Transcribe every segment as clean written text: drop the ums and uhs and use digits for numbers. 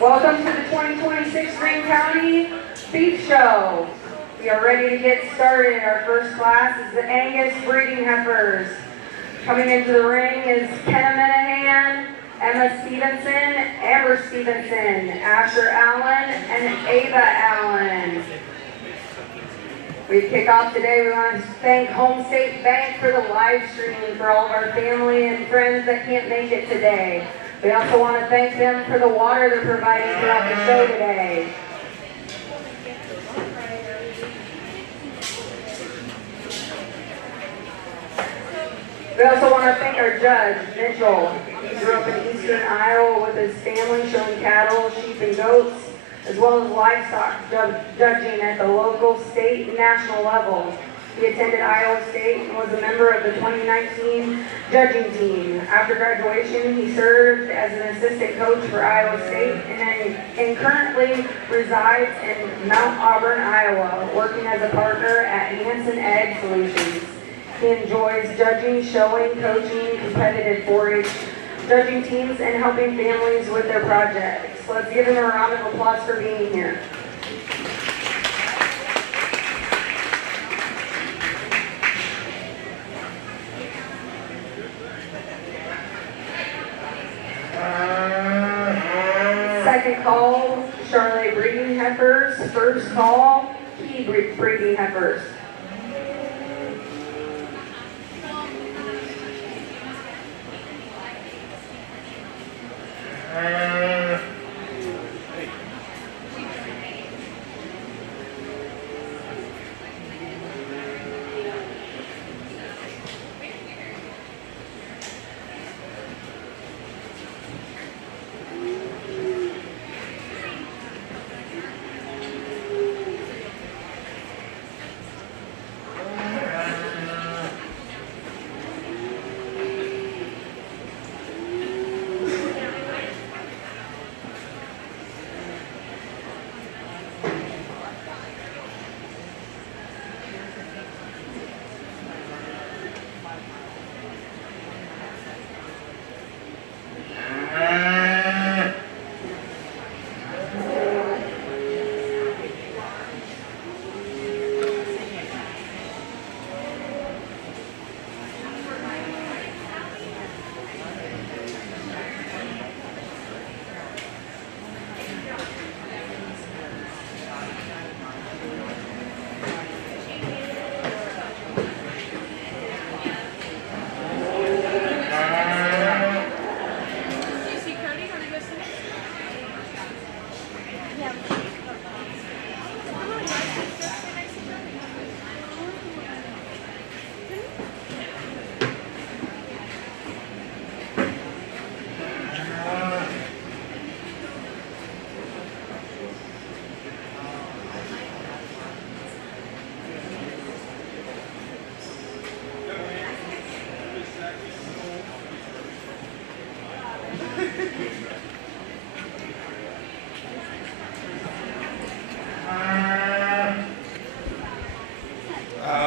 Welcome to the 2026 Greene County Beef Show. We are ready to get started. Our first class is the Angus breeding heifers. Coming into the ring is Kenna Minahan, Emma Stevenson, Amber Stevenson, Asher Allen, and Ava Allen. We kick off today. We want to thank Home State Bank for the live stream for all of our family and friends that can't make it today. We also want to thank them for the water they're providing throughout the show today. We also want to thank our judge, Mitchell. He grew up in eastern Iowa with his family, showing cattle, sheep, and goats, as well as livestock judging at the local, state, and national level. He attended Iowa State and was a member of the 2019 judging team. After graduation, he served as an assistant coach for Iowa State and currently resides in Mount Auburn, Iowa, working as a partner at Hanson Ag Solutions. He enjoys judging, showing, coaching, competitive 4-H judging teams, and helping families with their projects. Let's give him a round of applause for being here. Second call, Charlotte breeding heifers. First call, Key breeding heifers.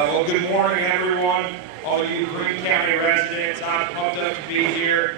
Well, good morning, everyone. All you Greene County residents, I'm pumped up to be here.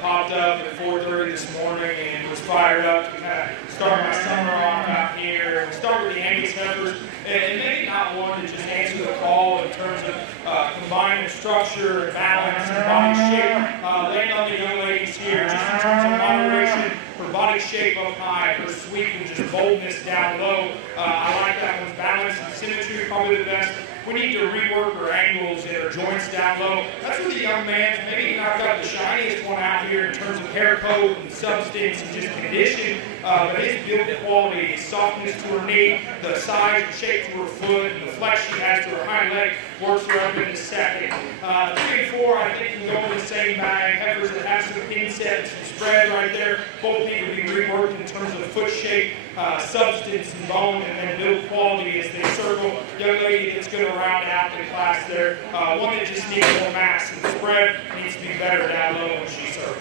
Popped up at 4:30 this morning and was fired up to kind of start my summer off out here. We'll start with the Angus heifers, and maybe not one to just answer the call in terms of combining structure and balance and body shape. Laying on the young ladies here, just in terms of moderation, her body shape up high, her sweep and just boldness down low. I like that one's balance and symmetry, probably the best. We need to rework her angles and her joints down low. That's where the young man's maybe not got the shiniest one out here in terms of hair coat and substance and just condition, but his build quality, his softness to her knee, the size and shape to her foot, and the flex she has to her hind leg works her up in the second. 3 and 4, I think, can go in the same bag. Heifers that have some pin set and some spread right there. Both need to be reworked in terms of foot shape, substance and bone, and then build quality as they circle. Young lady that's going to round out the class there. One that just needs more mass and spread, needs to be better down low when she circles.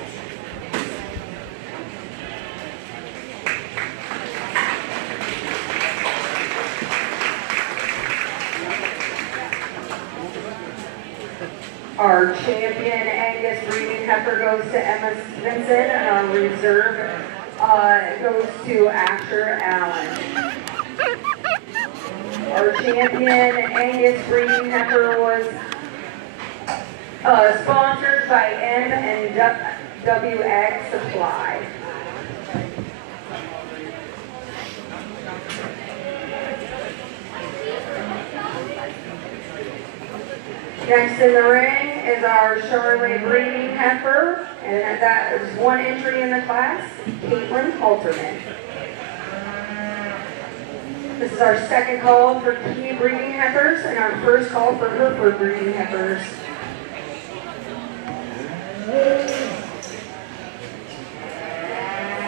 Our champion Angus breeding heifer goes to Emma Stevenson, and our reserve goes to Asher Allen. Our champion Angus breeding heifer was sponsored by M&W Ag Supply. Next in the ring is our Charlotte breeding heifer, and that is one entry in the class, Caitlin Halterman. This is our second call for key breeding heifers and our first call for Hereford breeding heifers.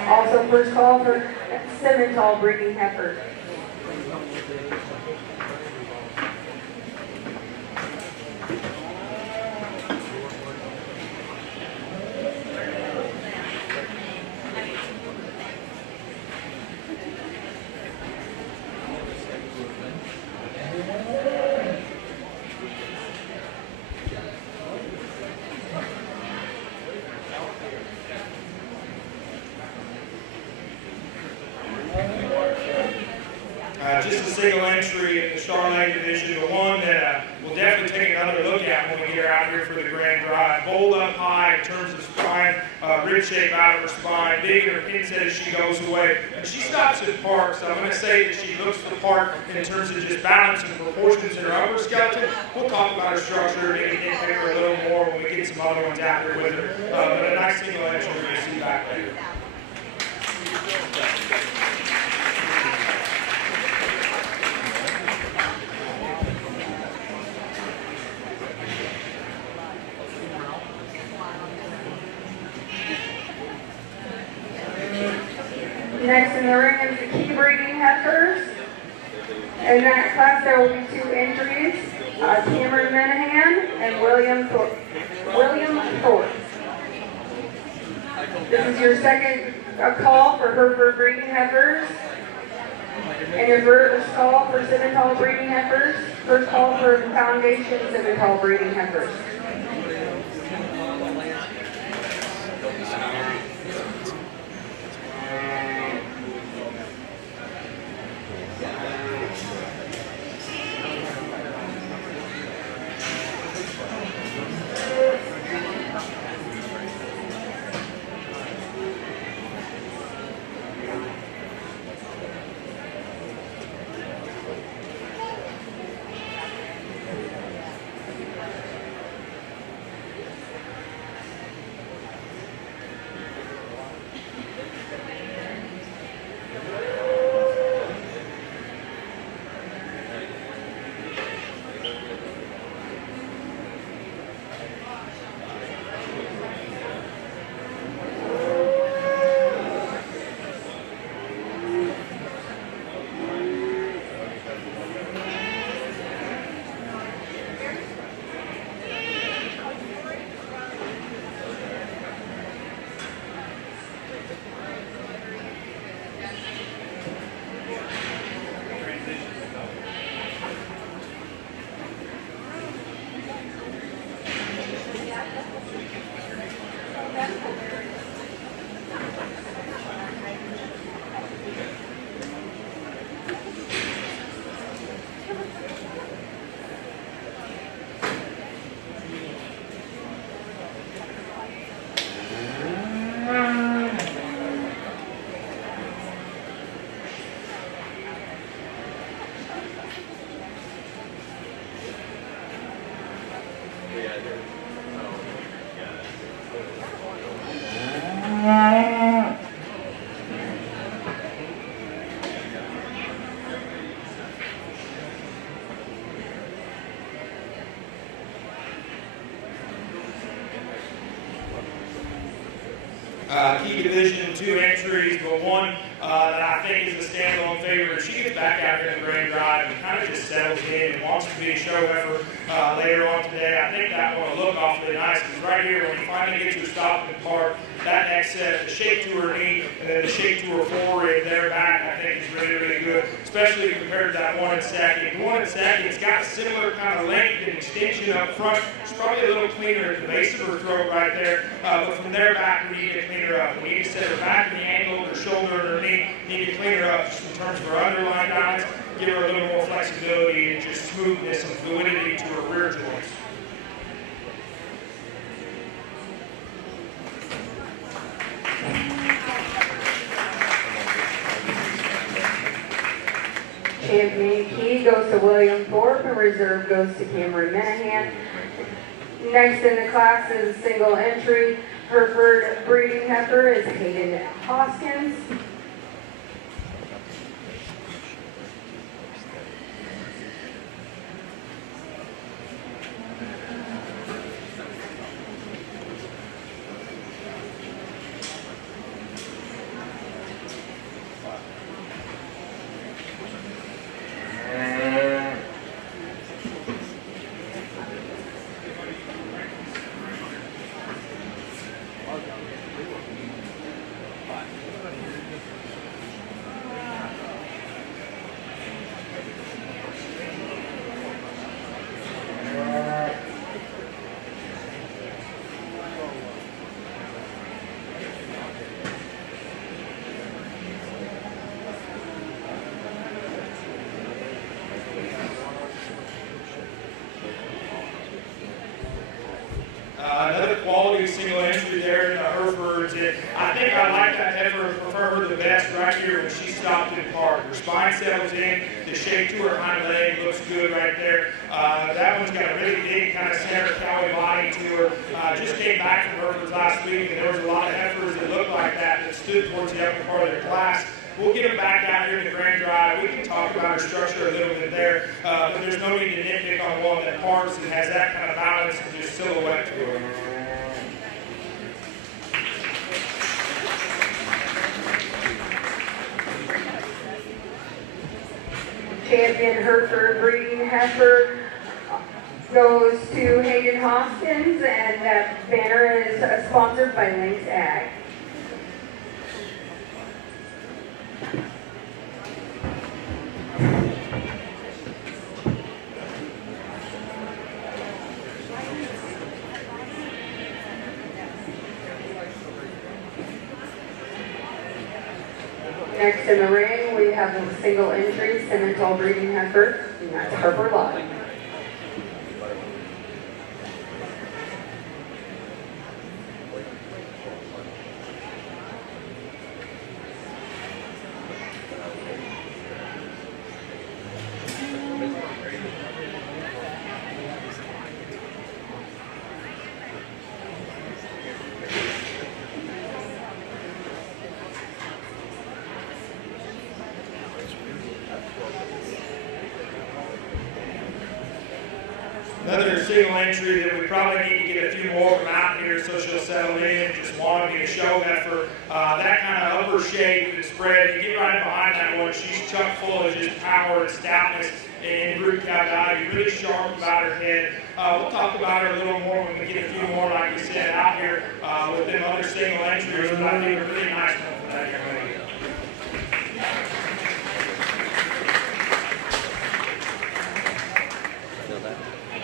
Also first call for Simmental breeding heifers. Just a single entry in the Charlotte division, the one that we'll definitely take another look at when we get her out here for the grand drive. Bold up high in terms of spine, rib shape out of her spine, big in her pin set as she goes away. And she stops at park, so I'm going to say that she looks the part in terms of just balance and proportions in her upper skeleton. We'll talk about her structure and nitpick her a little more when we get some other ones out here with her. But a nice single entry we're going to see back there. Next in the ring is the key breeding heifers. In that class there will be two entries, Cameron Minahan and William Thorpe. This is your second call for Hereford breeding heifers. And your first call for Simmental breeding heifers. First call for Foundation Simmental breeding heifers. Key division, two entries, but one that I think is a standalone favorite. If she gets back out here in the Grand Drive and kind of just settles in and wants to be a show heifer later on today, I think that one will look awfully nice, because right here, when you finally get to a stop in the park, that next set, the shape to her knee and then the shape to her forward and their back, I think is really, really good, especially compared to that one in stacking. The one in stacking, it's got a similar kind of length and extension up front. It's probably a little cleaner at the base of her throat right there, but from there back, we need to clean her up. We need to set her back in the angle, her shoulder and her knee, need to clean her up just in terms of her underlying balance, give her a little more flexibility and just smoothness and fluidity to her rear joints. Champion Key goes to William Thorpe, and Reserve goes to Cameron Minahan. Next in the class is a single entry. Hereford breeding heifer is Hayden Hoskins. Another quality single entry there in the Herefords. I think I like that heifer, prefer her the best right here when she stopped in park. Her spine settles in, the shape to her hind leg looks good right there. That one's got a really big kind of center cowboy body to her. Just came back from Herefords last week, and there was a lot of heifers that looked like that stood towards the upper part of their class. We'll get them back out here in the Grand Drive. We can talk about her structure a little bit there, but there's no need to nitpick on one that parks and has that kind of balance and just silhouette to her. Champion Hereford breeding heifer goes to Hayden Hoskins, and that banner is sponsored by Lynx Ag. Next in the ring, we have a single entry, Simmental breeding heifer, and that's Harper Lodge. Another single entry that we probably need to get a few more from out here so she'll settle in, just want to be a show heifer. That kind of upper shape and spread, you get right behind that one, she's chock full of just power and stoutness and root cow value, really sharp about her head. We'll talk about her a little more when we get a few more, like we said, out here with them other single entries, but I think a really nice one for that young lady.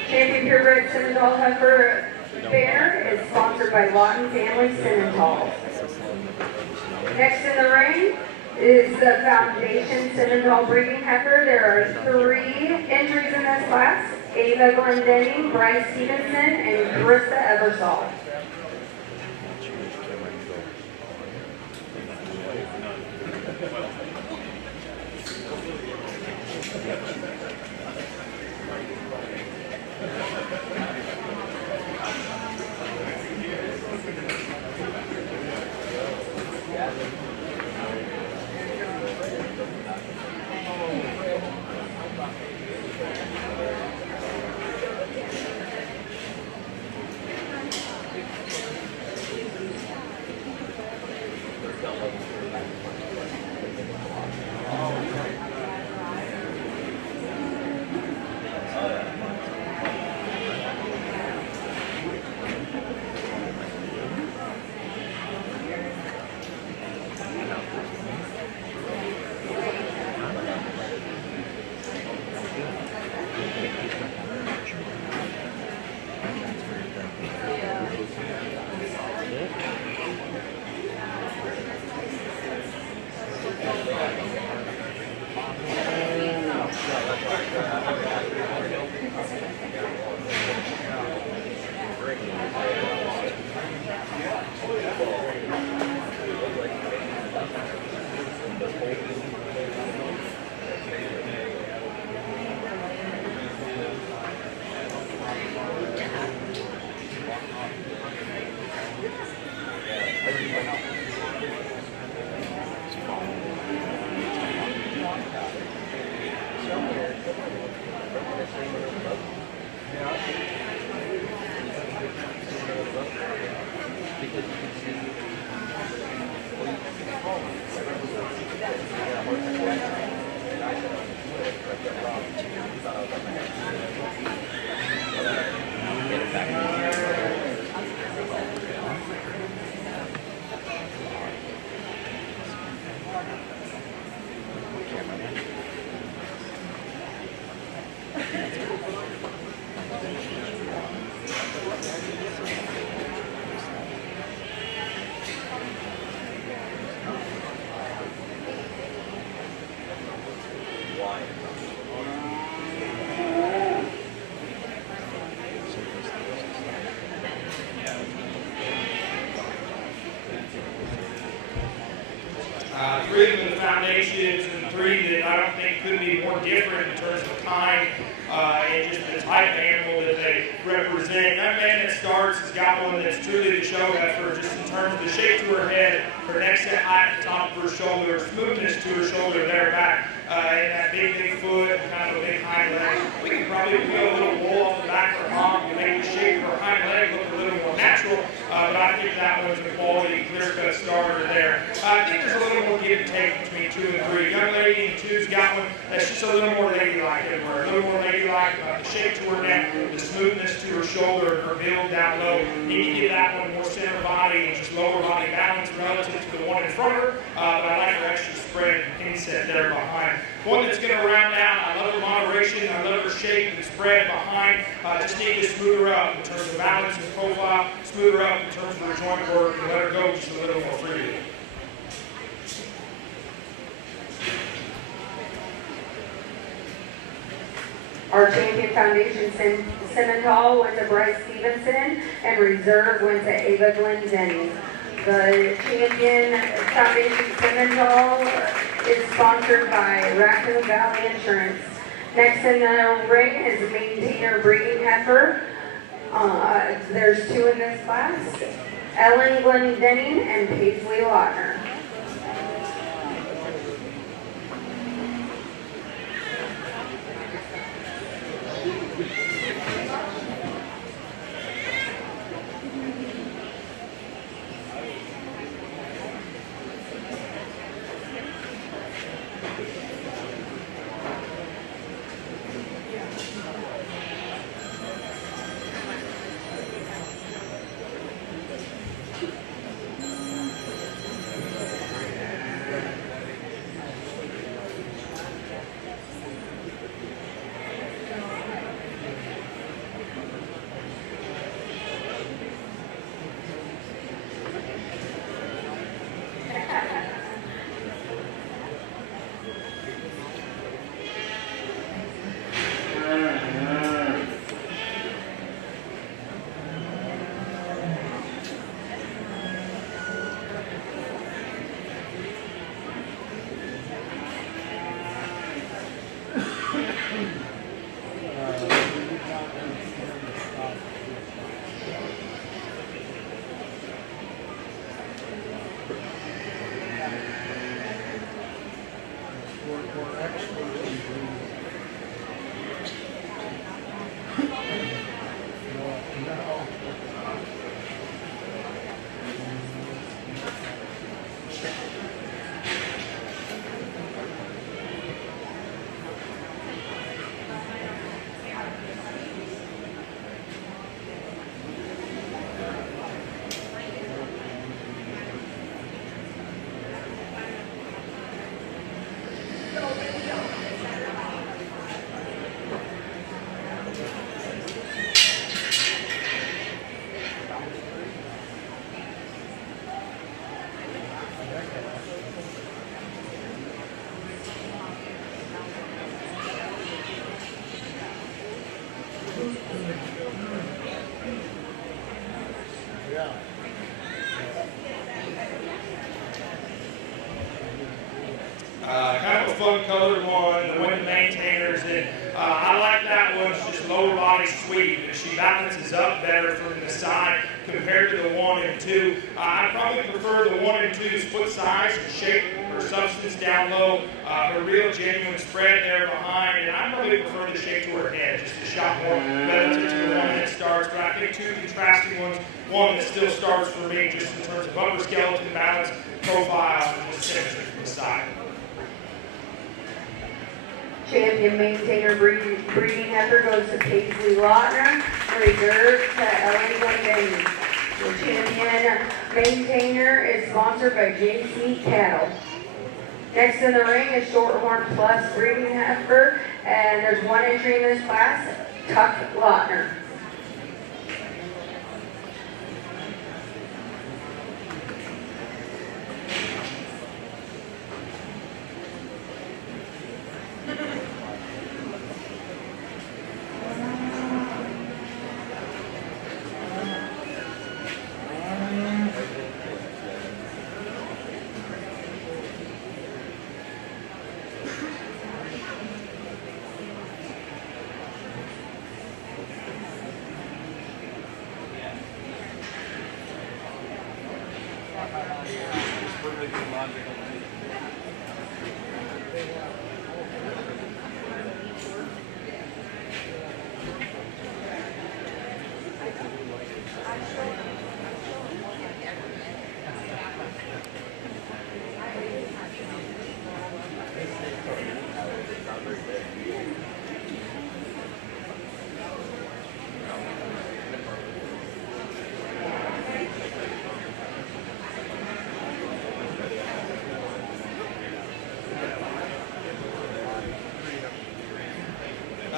Champion Purebred Simmental heifer banner is sponsored by Lawton Family Simmentals. Next in the ring is the Foundation Simmental breeding heifer. There are 3 entries in this class: Ava Glendenning, Bryce Stevenson, and Carissa Eversole. Three of the foundations and three that I don't think could be more different in terms of time and just the type of animal that they represent. That man that starts has got one that's truly the show heifer, just in terms of the shape to her head, her neck set high at the top of her shoulder, smoothness to her shoulder there back, and that big foot, and kind of a big hind leg. We could probably put a little wool off the back of her hump and make the shape of her hind leg look a little more natural, but I think that one's a quality, clear-cut starter there. I think there's a little more give and take between 2 and 3. Young lady in 2's got one that's just a little more ladylike in her, a little more ladylike about the shape to her neck, the smoothness to her shoulder, and her build down low. Need to give that one more center body and just lower body balance relative to the one in front of her, but I like her extra spread and inset there behind. One that's going to round out, I love her moderation, I love her shape and spread behind. Just need to smooth her up in terms of balance and profile, smooth her up in terms of her joint work, and let her go just a little more freely. Our champion foundation Simmental went to Bryce Stevenson, and reserve went to Ava Glendenny. The champion foundation Simmental is sponsored by Raccoon Valley Insurance. Next in the ring is the maintainer breeding heifer. There's 2 in this class, Ellen Glendenny and Paisley Lautner. Kind of a fun colored one, the one maintainers, and I like that one. It's just lower body sweep. She balances up better from the side, compared to the 1 and 2. I probably prefer the 1 and 2's foot size and shape or substance down low, a real genuine spread there behind, and I probably prefer the shape to her head, just a shot more relative to the one that starts. But I think two contrasting ones, one that still starts for me just in terms of upper skeleton balance, profile, and just symmetry from the side. Champion maintainer breeding heifer goes to Paisley Lautner, reserved to Ellen Glenn. The champion maintainer is sponsored by JC Cattle. Next in the ring is Shorthorn Plus breeding heifer, and there's one entry in this class, Tuck Lautner.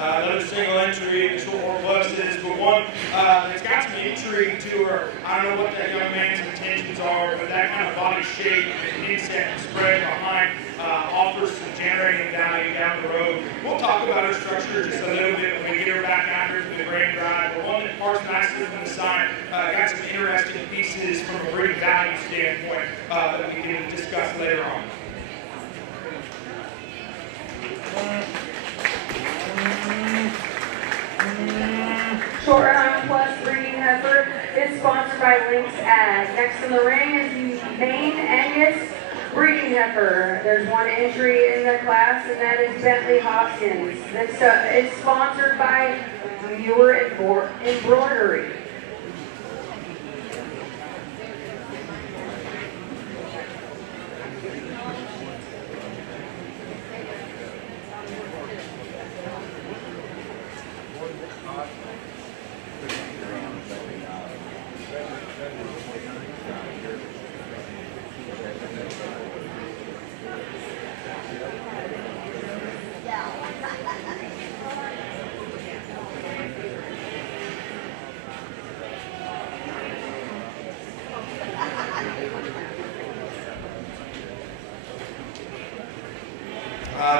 Another single entry in the Shorthorn Pluses, but one that's got some intrigue to her. I don't know what that young man's intentions are, but that kind of body shape and inset and spread behind offers some generating value down the road. We'll talk about her structure just a little bit when we get her back out here for the grand drive, but one that parts nicely from the side, got some interesting pieces from a breeding value standpoint that we can discuss later on. Shorthorn Plus breeding heifer is sponsored by Lynx Ag. Next in the ring is the Maine Angus breeding heifer. There's one entry in the class, and that is Bentley Hoskins. It's sponsored by Viewer Embroidery.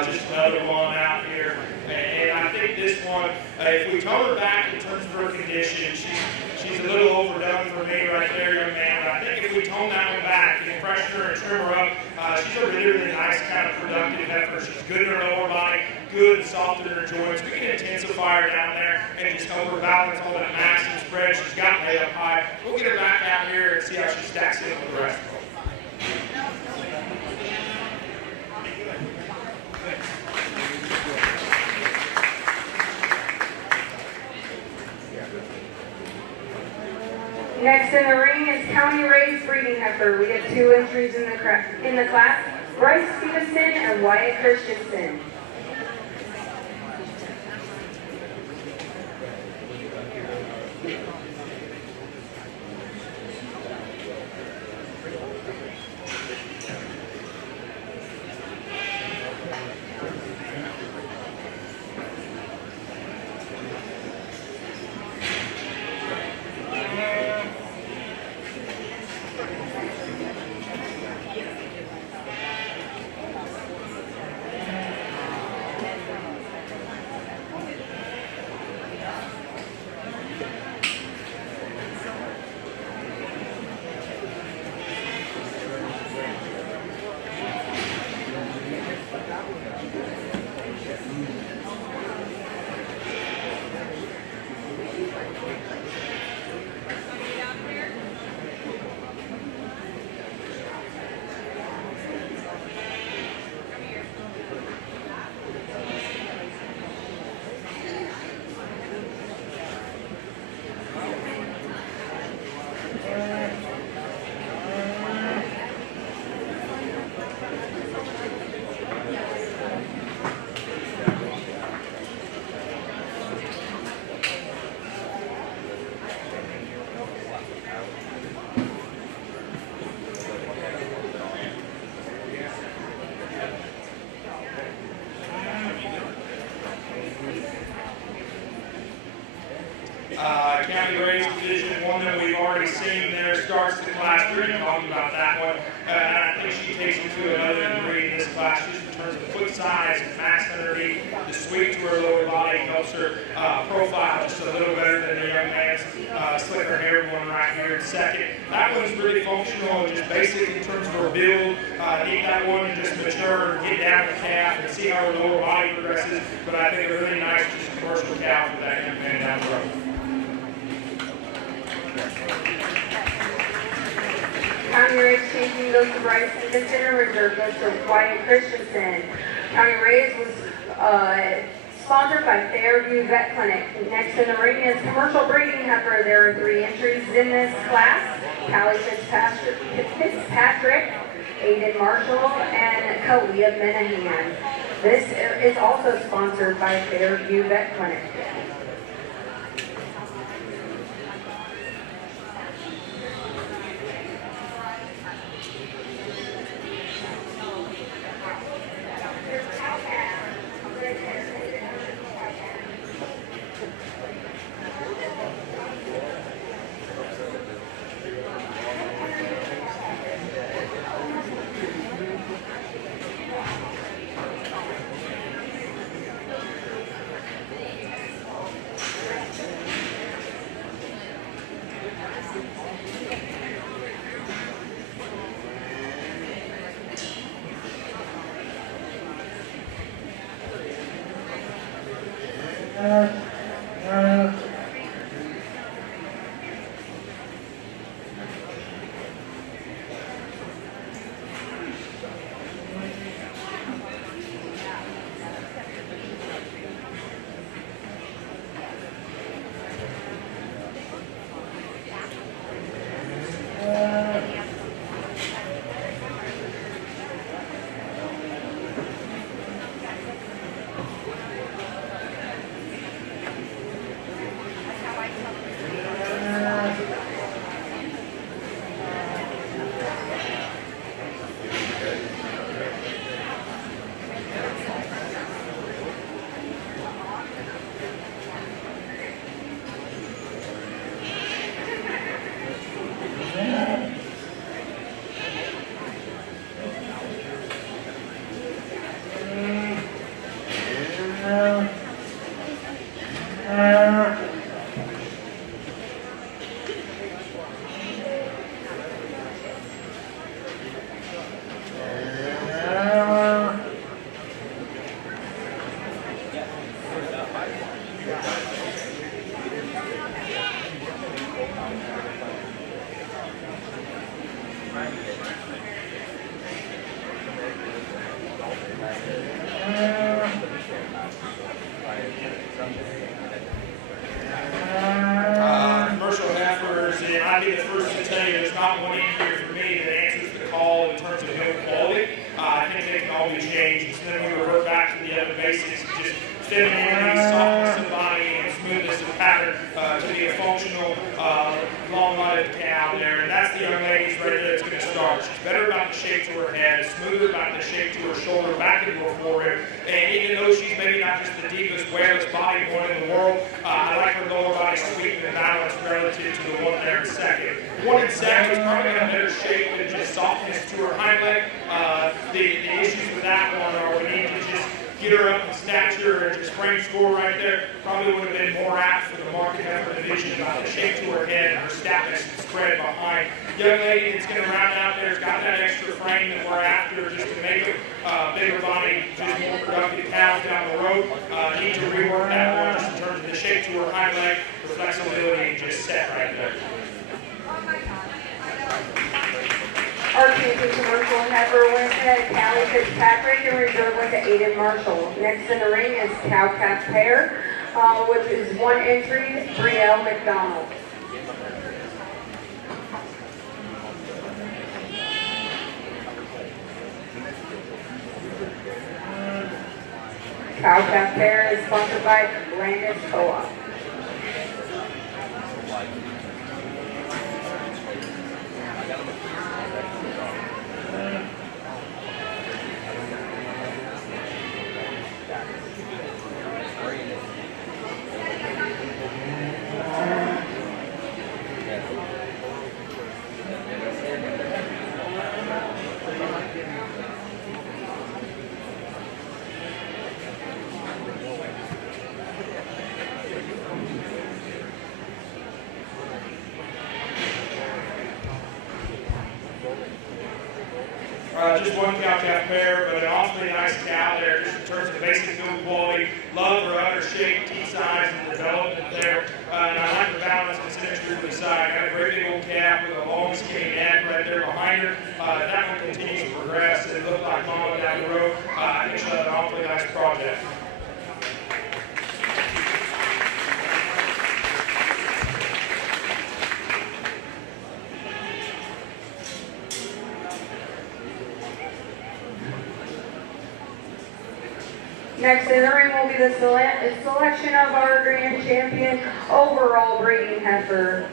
Just another one out here, and I think this one, if we tone her back in terms of her condition, she's a little overdone for me right there, young man, but I think if we tone that one back and freshen her and trim her up, she's a really, really nice kind of productive heifer. She's good in her lower body, good and soft in her joints. We can intensify her down there and just help her balance all that mass and spread she's got laid up high. We'll get her back out here and see how she stacks in with the rest of them. Next in the ring is County Raised breeding heifer. We have two entries in the class, Bryce Stevenson and Wyatt Christensen. starts the class. We're going to talk about that one. And I think she takes it to another degree in this class, just in terms of foot size and mass underneath, the sweep to her lower body helps her profile just a little better than the young man's slicker hair one right here in second. That one's really functional and just basic in terms of her build. Need that one to just mature and get down the calf and see how her lower body progresses. But I think a really nice just commercial cow for that young man down the road. County race changing goes to Bryson Consider, reserve goes to Wyatt Christensen. County race was sponsored by Fairview Vet Clinic. Next in the ring is commercial breeding heifer. There are 3 entries in this class: Callie Fitzpatrick, Aiden Marshall, and Kalia Minahan. This is also sponsored by Fairview Vet Clinic. Commercial heifers, and I'd be the first to tell you there's not one in here for me that answers the call in terms of milk quality. I think they can all be changed. So then we revert back to the other basics, just femininity, softness of body, and smoothness of pattern to be a functional, long-life cow there. And that's the young lady's right there that's going to start. She's better about the shape to her head, smoother about the shape to her shoulder, back into her forehead. And even though she's maybe not just the deepest, wearless body one in the world, I like her lower body sweep and balance relative to the one there in second. One in second is probably got a better shape than just softness to her hind leg. The issues with that one are we need to just get her up in stature and just frame score right there. Probably would have been more apt for the market heifer division about the shape to her head and her status spread behind. Young lady that's going to round out there has got that extra frame that we're after just to make a bigger body, just more productive cows down the road. Need to rework that one just in terms of the shape to her hind leg, the flexibility, and just set right there. Our champion commercial heifer went to Callie Fitzpatrick and reserve went to Aiden Marshall. Next in the ring is Cow Calf Pair, which is 1 entry, Brielle McDonald. Cow Calf Pair is sponsored by Landis Co-op. just one cow-calf pair, but an awfully nice cow there just in terms of the basic build quality. Love her udder shape, T-size, and development there. And I like the balance and symmetry to the side. Got a great big old calf with a long skinny neck right there behind her. That one continues to progress. It looked like mama down the road. I think she'll have an awfully nice project. Next in the ring will be the selection of our grand champion overall breeding heifer.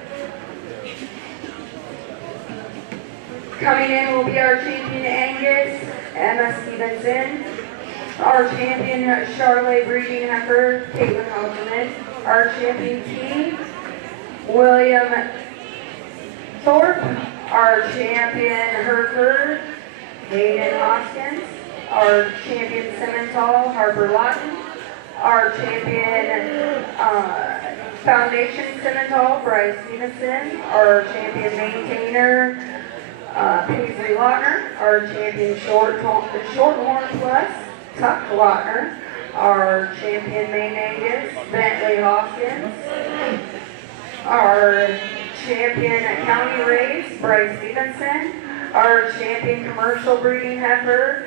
Coming in will be our champion Angus, Emma Stevenson, our champion Charlotte breeding heifer, Caitlin Hoffman, our champion T, William Thorpe, our champion Hereford, Hayden Hoskins, our champion Simmental, Harper Lawton, our champion Foundation Simmental, Bryce Stevenson, our champion Maintainer, Paisley Lautner, our champion Shorthorn Plus, Tuck Lautner, our champion Maine Angus, Bentley Hoskins, our champion County Race, Bryce Stevenson, our champion Commercial Breeding Heifer,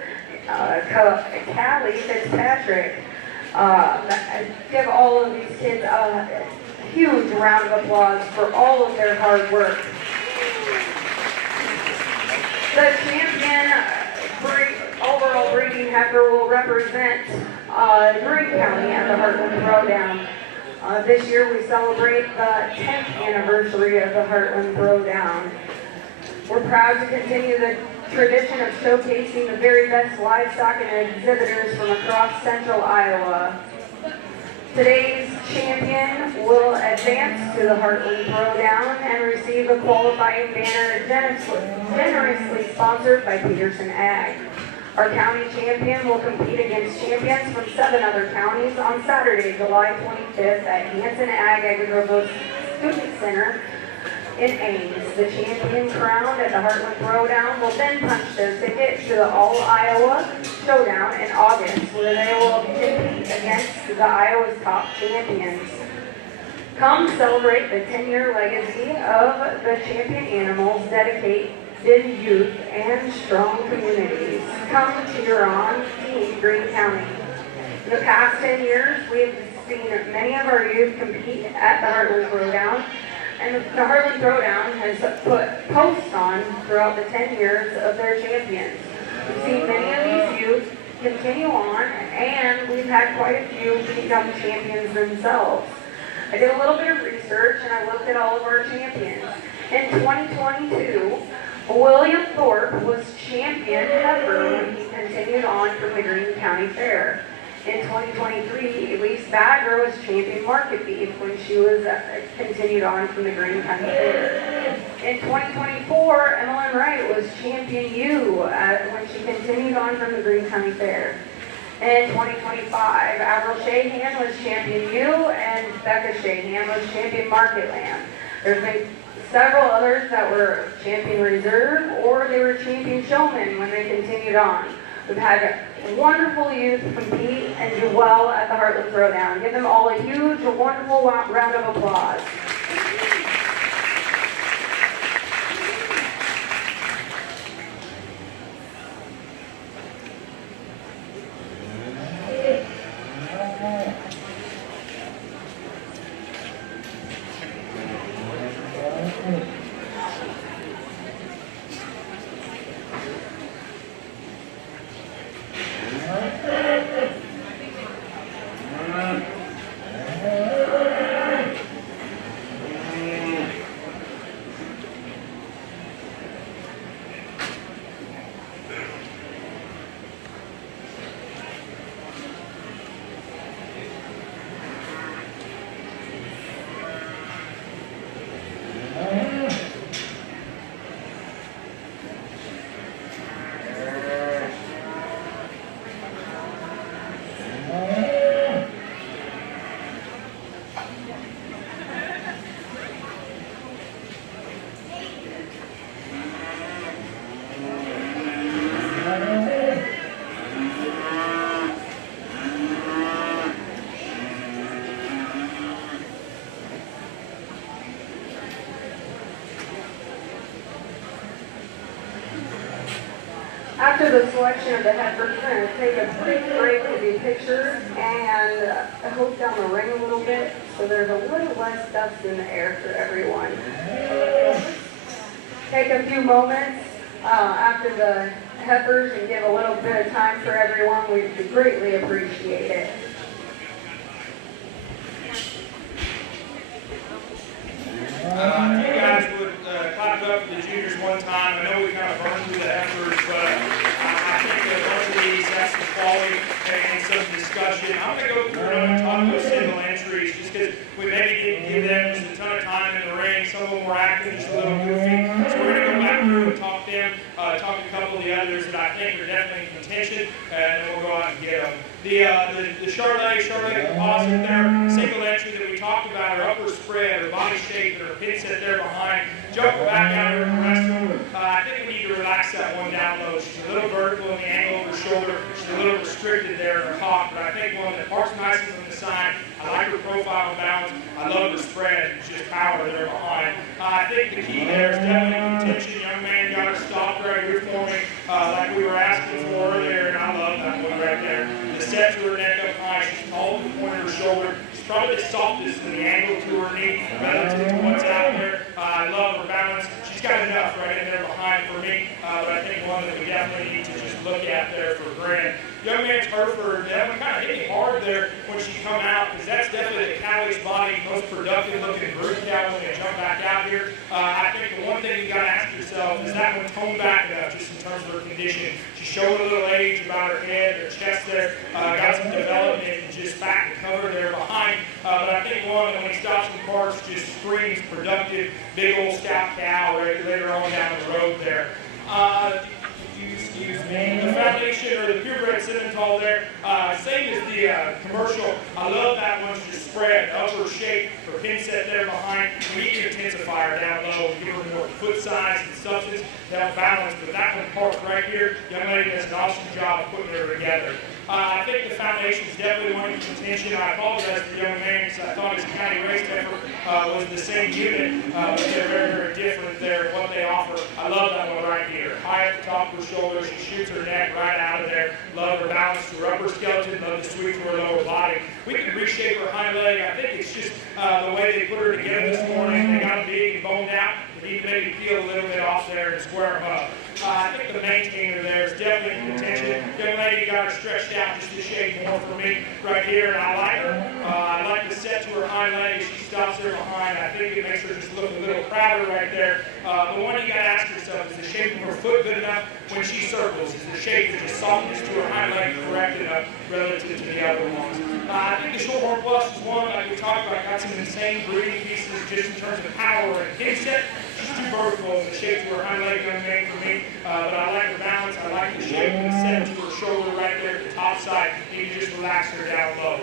Callie Fitzpatrick. Give all of these kids a huge round of applause for all of their hard work. The champion overall breeding heifer will represent Greene County at the Heartland Throwdown. This year we celebrate the 10th anniversary of the Heartland Throwdown. We're proud to continue the tradition of showcasing the very best livestock and exhibitors from across central Iowa. Today's champion will advance to the Heartland Throwdown and receive a qualifying banner generously sponsored by Peterson Ag. Our county champion will compete against champions from 7 other counties on Saturday, July 25th at Hanson Ag Agricultural Student Center in Ames. The champion crowned at the Heartland Throwdown will then punch their ticket to the All-Iowa Showdown in August, where they will compete against the Iowa's top champions. Come celebrate the 10-year legacy of the champion animals, dedicated youth, and strong communities. Come cheer on Team Greene County. In the past 10 years, we've seen many of our youth compete at the Heartland Throwdown. And the Heartland Throwdown has put posts on throughout the 10 years of their champions. We've seen many of these youth continue on, and we've had quite a few become champions themselves. I did a little bit of research, and I looked at all of our champions. In 2022, William Thorpe was champion heifer when he continued on from the Greene County Fair. In 2023, Elise Badger was champion market beef when she was continued on from the Greene County Fair. In 2024, Emmeline Wright was champion ewe when she continued on from the Greene County Fair. In 2025, Avril Shahan was champion ewe and Becca Shahan was champion market lamb. There's been several others that were champion reserve or they were champion showmen when they continued on. We've had wonderful youth compete and do well at the Heartland Throwdown. Give them all a huge, wonderful round of applause. After the selection of the heifers, we're going to take a brief break to do pictures and hose down the ring a little bit so there's a little less dust in the air for everyone. Take a few moments after the heifers and give a little bit of time for everyone. We'd greatly appreciate it. If you guys would clap up for the juniors one time. I know we kind of burned through the efforts, but I think that a bunch of these have some quality and some discussion. I'm going to go through and talk about single entries just because we maybe didn't give them just a ton of time in the ring. Some of them were acting just a little goofy. So we're going to go back through and talk to them, talk to a couple of the others that I think are definitely in contention, and then we'll go out and get them. The Charlotte composite there, single entry that we talked about, her upper spread, her body shape, her pin set there behind. Jump her back out here in the restroom. I think we need to relax that one down low. She's a little vertical in the angle of her shoulder. She's a little restricted there in her hop, but I think one that parks nicely from the side. I like her profile and balance. I love her spread. It's just power there behind. I think the key there is definitely contention. Young man got her stopped right here for me, like we were asking for earlier, and I love that one right there. The set to her neck up high. She's tall to the point of her shoulder. She's probably the softest in the angle to her knee relative to what's out there. I love her balance. She's got enough right in there behind for me, but I think one that we definitely need to just look at there for Greene. Young man's Hereford, that one kind of hit me hard there when she come out, because that's definitely the Callie's body, most productive looking group cow when they jump back out here. I think the one thing you got to ask yourself is that one toned back enough just in terms of her condition. She showed a little age about her head, her chest there, got some development and just back and cover there behind. But I think one that when he stops in parts just screams productive, big old scout cow later on down the road there. Excuse me, the foundation or the purebred cinnamon tall there, same as the commercial. I love that one's just spread, upper shape, her pin set there behind. We need to intensify her down low, give her more foot size and substance, that'll balance. But that one parked right here, young lady does an awesome job of putting her together. I think the foundation is definitely one in contention. I apologize to the young man because I thought his county race effort was the same unit, but they're very, very different there, what they offer. I love that one right here. High at the top of her shoulder, she shoots her neck right out of there. Love her balance to her upper skeleton, love the sweep to her lower body. We can reshape her hind leg. I think it's just the way they put her together this morning. They got them big and boned out. They need to maybe peel a little bit off there and square them up. I think the maintainer there is definitely in contention. Young lady got her stretched out just a shade more for me right here, and I like her. I like the set to her hind leg. She stops there behind. I think it makes her just look a little prouder right there. The one you got to ask yourself, is the shape of her foot good enough when she circles? Is the shape of the softness to her hind leg correct enough relative to the other ones? I think the Shorthorn Plus is one, like we talked about, got some insane breeding pieces just in terms of power and kick set. She's too vertical in the shape to her hind leg, young man, for me. But I like her balance. I like the shape of the set to her shoulder right there at the top side. You can just relax her down low.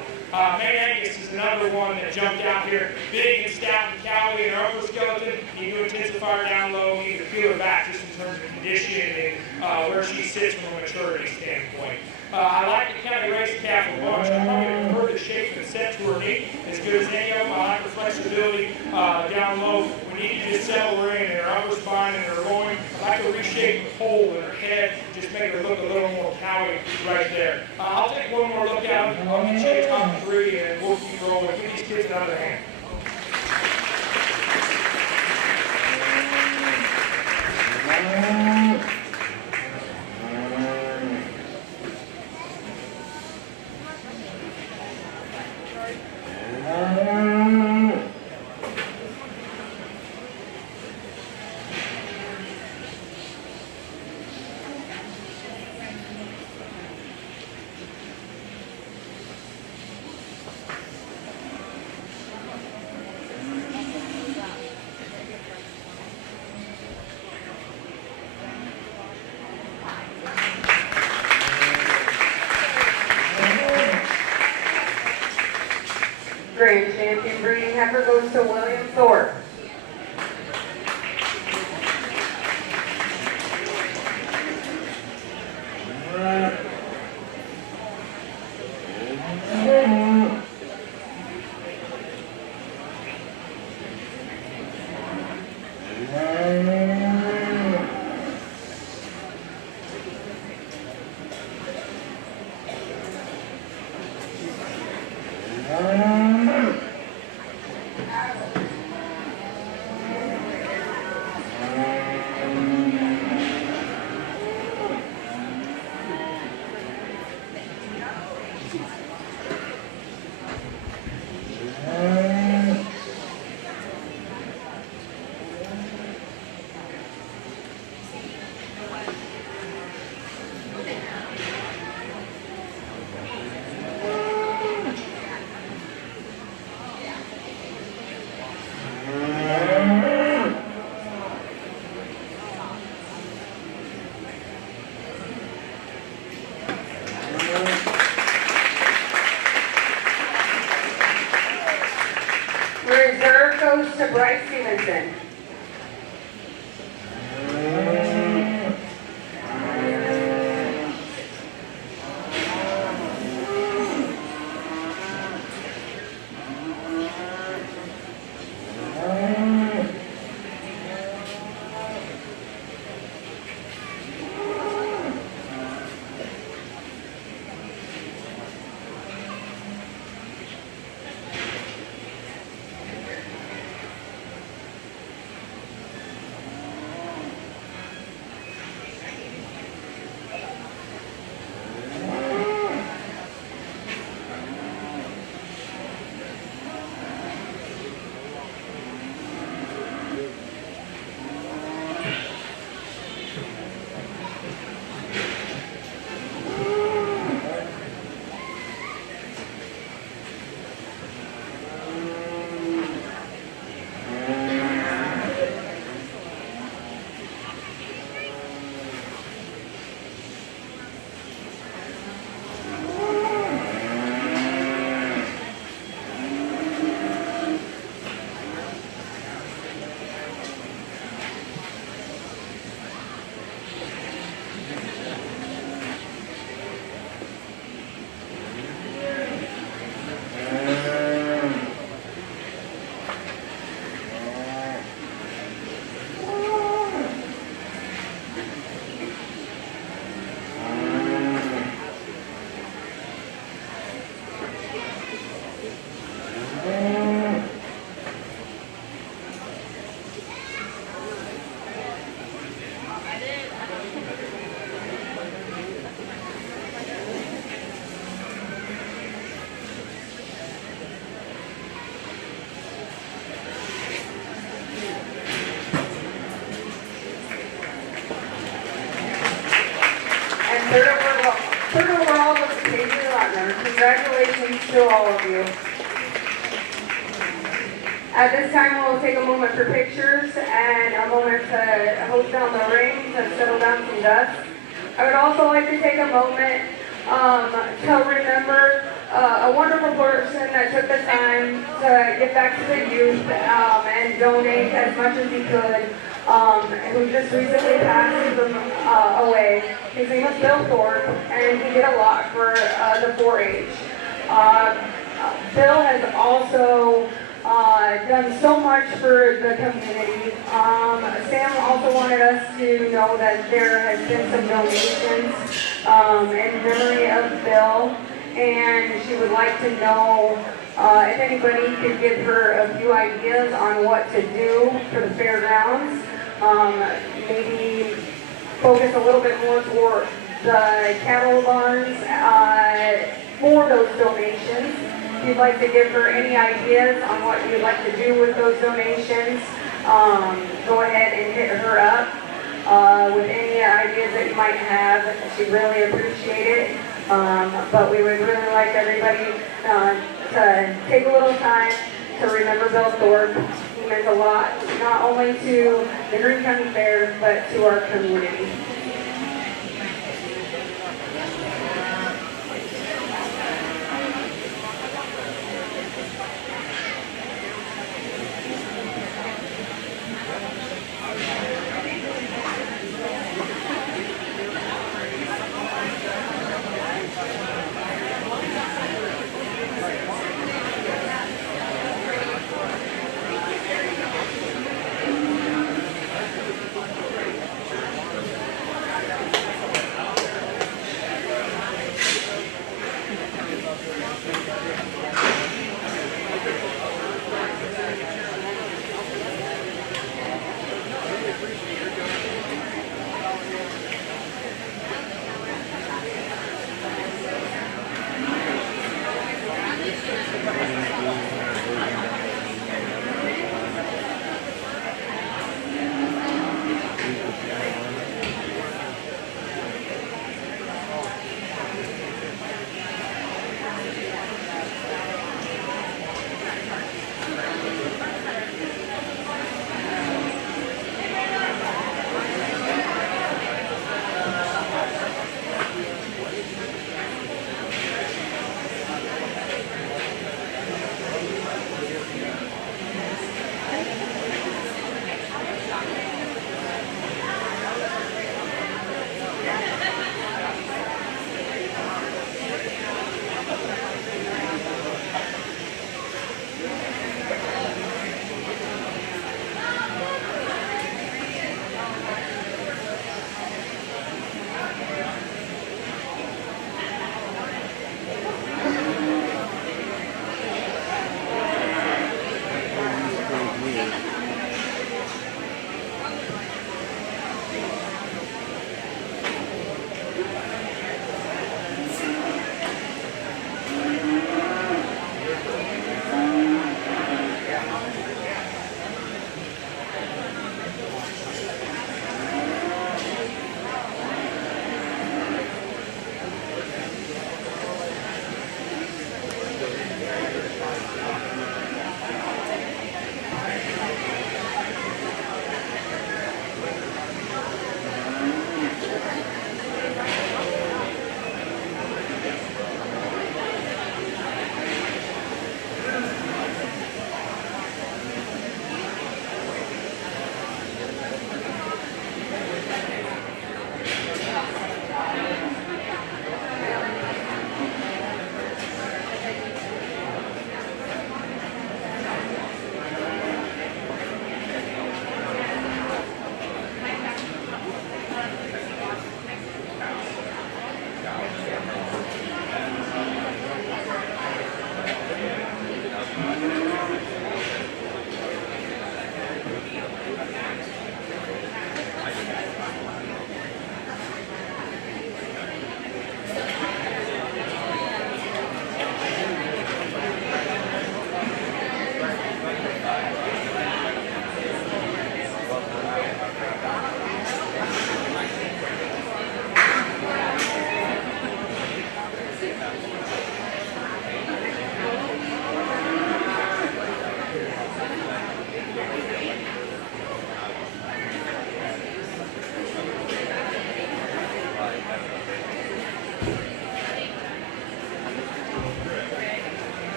May Angus is another one that jumped out here. Big and stout and cowly in her upper skeleton. You need to intensify her down low. You need to feel her back just in terms of condition and where she sits from a maturity standpoint. I like the county race calf a bunch. I probably prefer the shape and set to her knee as good as any of them. I like the flexibility down low. We need to just settle her in her upper spine and her loin. I like to reshape the hole in her head, just make her look a little more cowy right there. I'll take one more look at them. I'll get you a top three and we'll keep rolling. Give these kids another hand. Grand champion breeding heifer goes to William Thorpe. to Bryce Stevenson. Third overall was Paisley Lautner. Congratulations to all of you. At this time, we'll take a moment for pictures and a moment to hose down the rings and settle down some dust. I would also like to take a moment to remember a wonderful person that took the time to give back to the youth and donate as much as he could, who just recently passed away. His name was Bill Thorpe, and he did a lot for the 4-H. Bill has also done so much for the community. Sam also wanted us to know that there has been some donations in memory of Bill, and she would like to know if anybody could give her a few ideas on what to do for the fairgrounds. Maybe focus a little bit more toward the cattle barns for those donations. If you'd like to give her any ideas on what you'd like to do with those donations, go ahead and hit her up with any ideas that you might have. She'd really appreciate it. But we would really like everybody to take a little time to remember Bill Thorpe. He meant a lot, not only to the Greene County Fair, but to our community.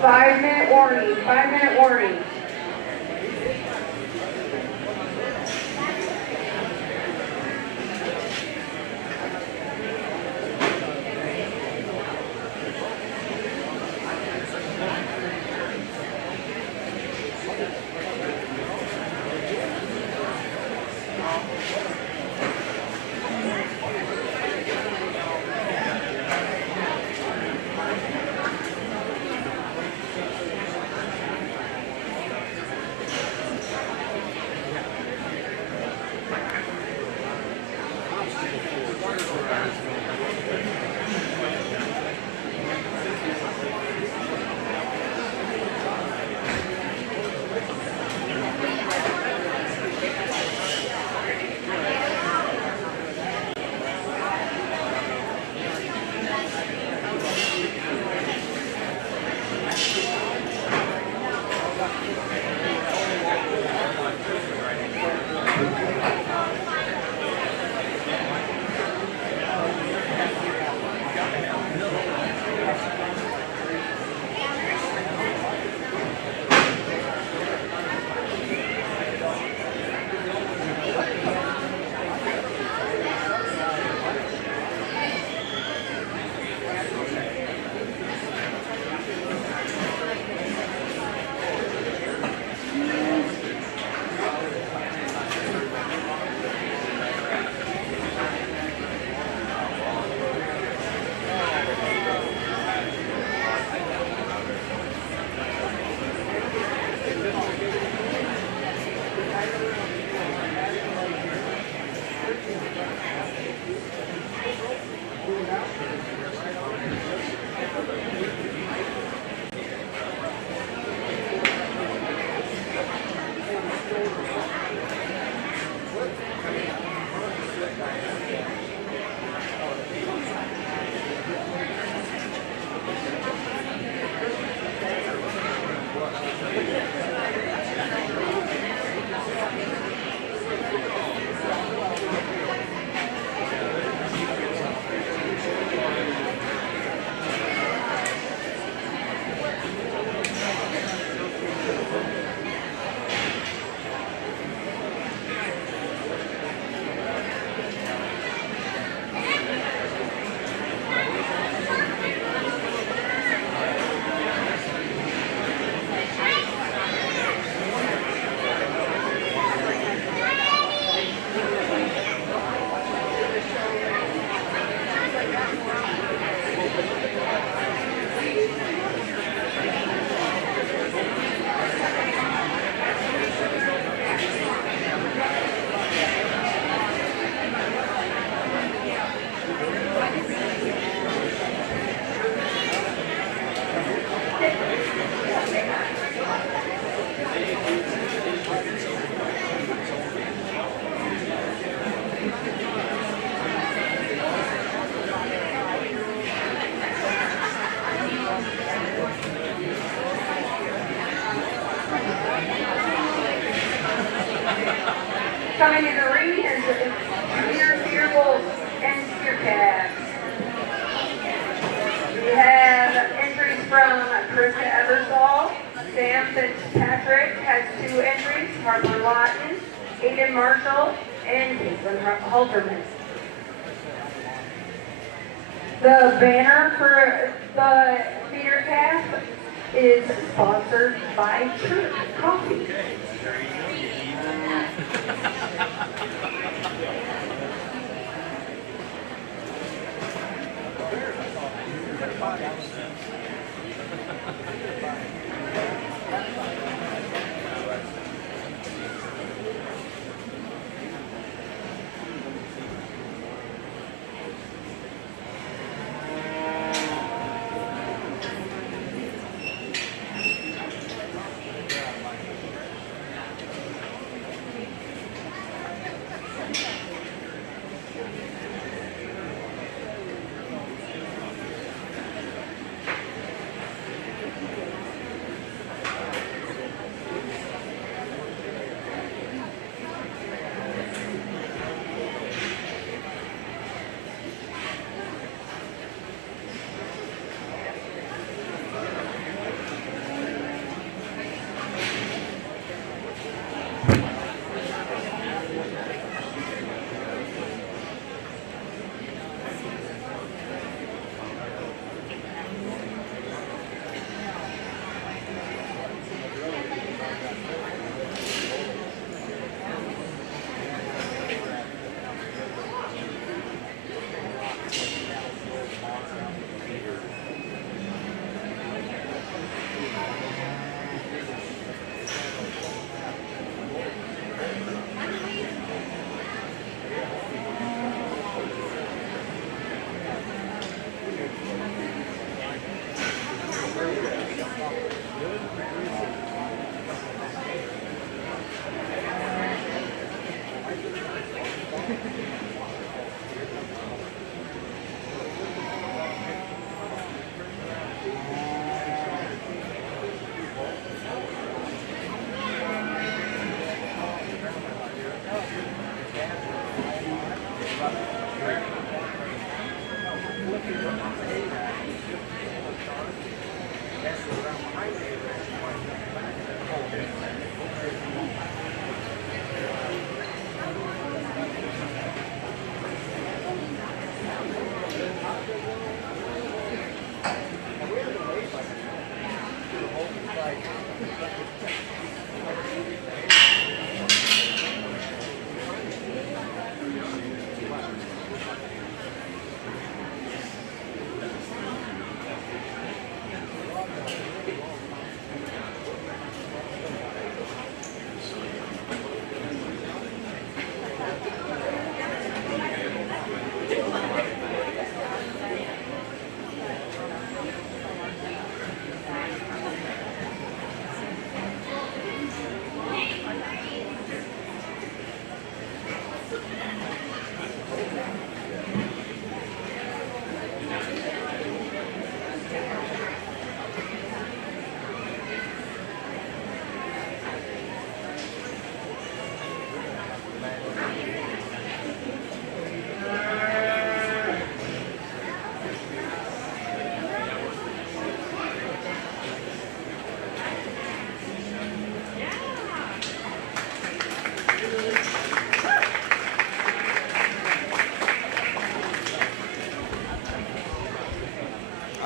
Five-minute warning, 5-minute warning. Coming to Greene is the steer wolves and steer calves. Sam Fitzpatrick has 2 entries, Harper Lawton, Aiden Marshall, and Caitlin Halterman. The banner for the feeder calf is sponsored by Church Coffee.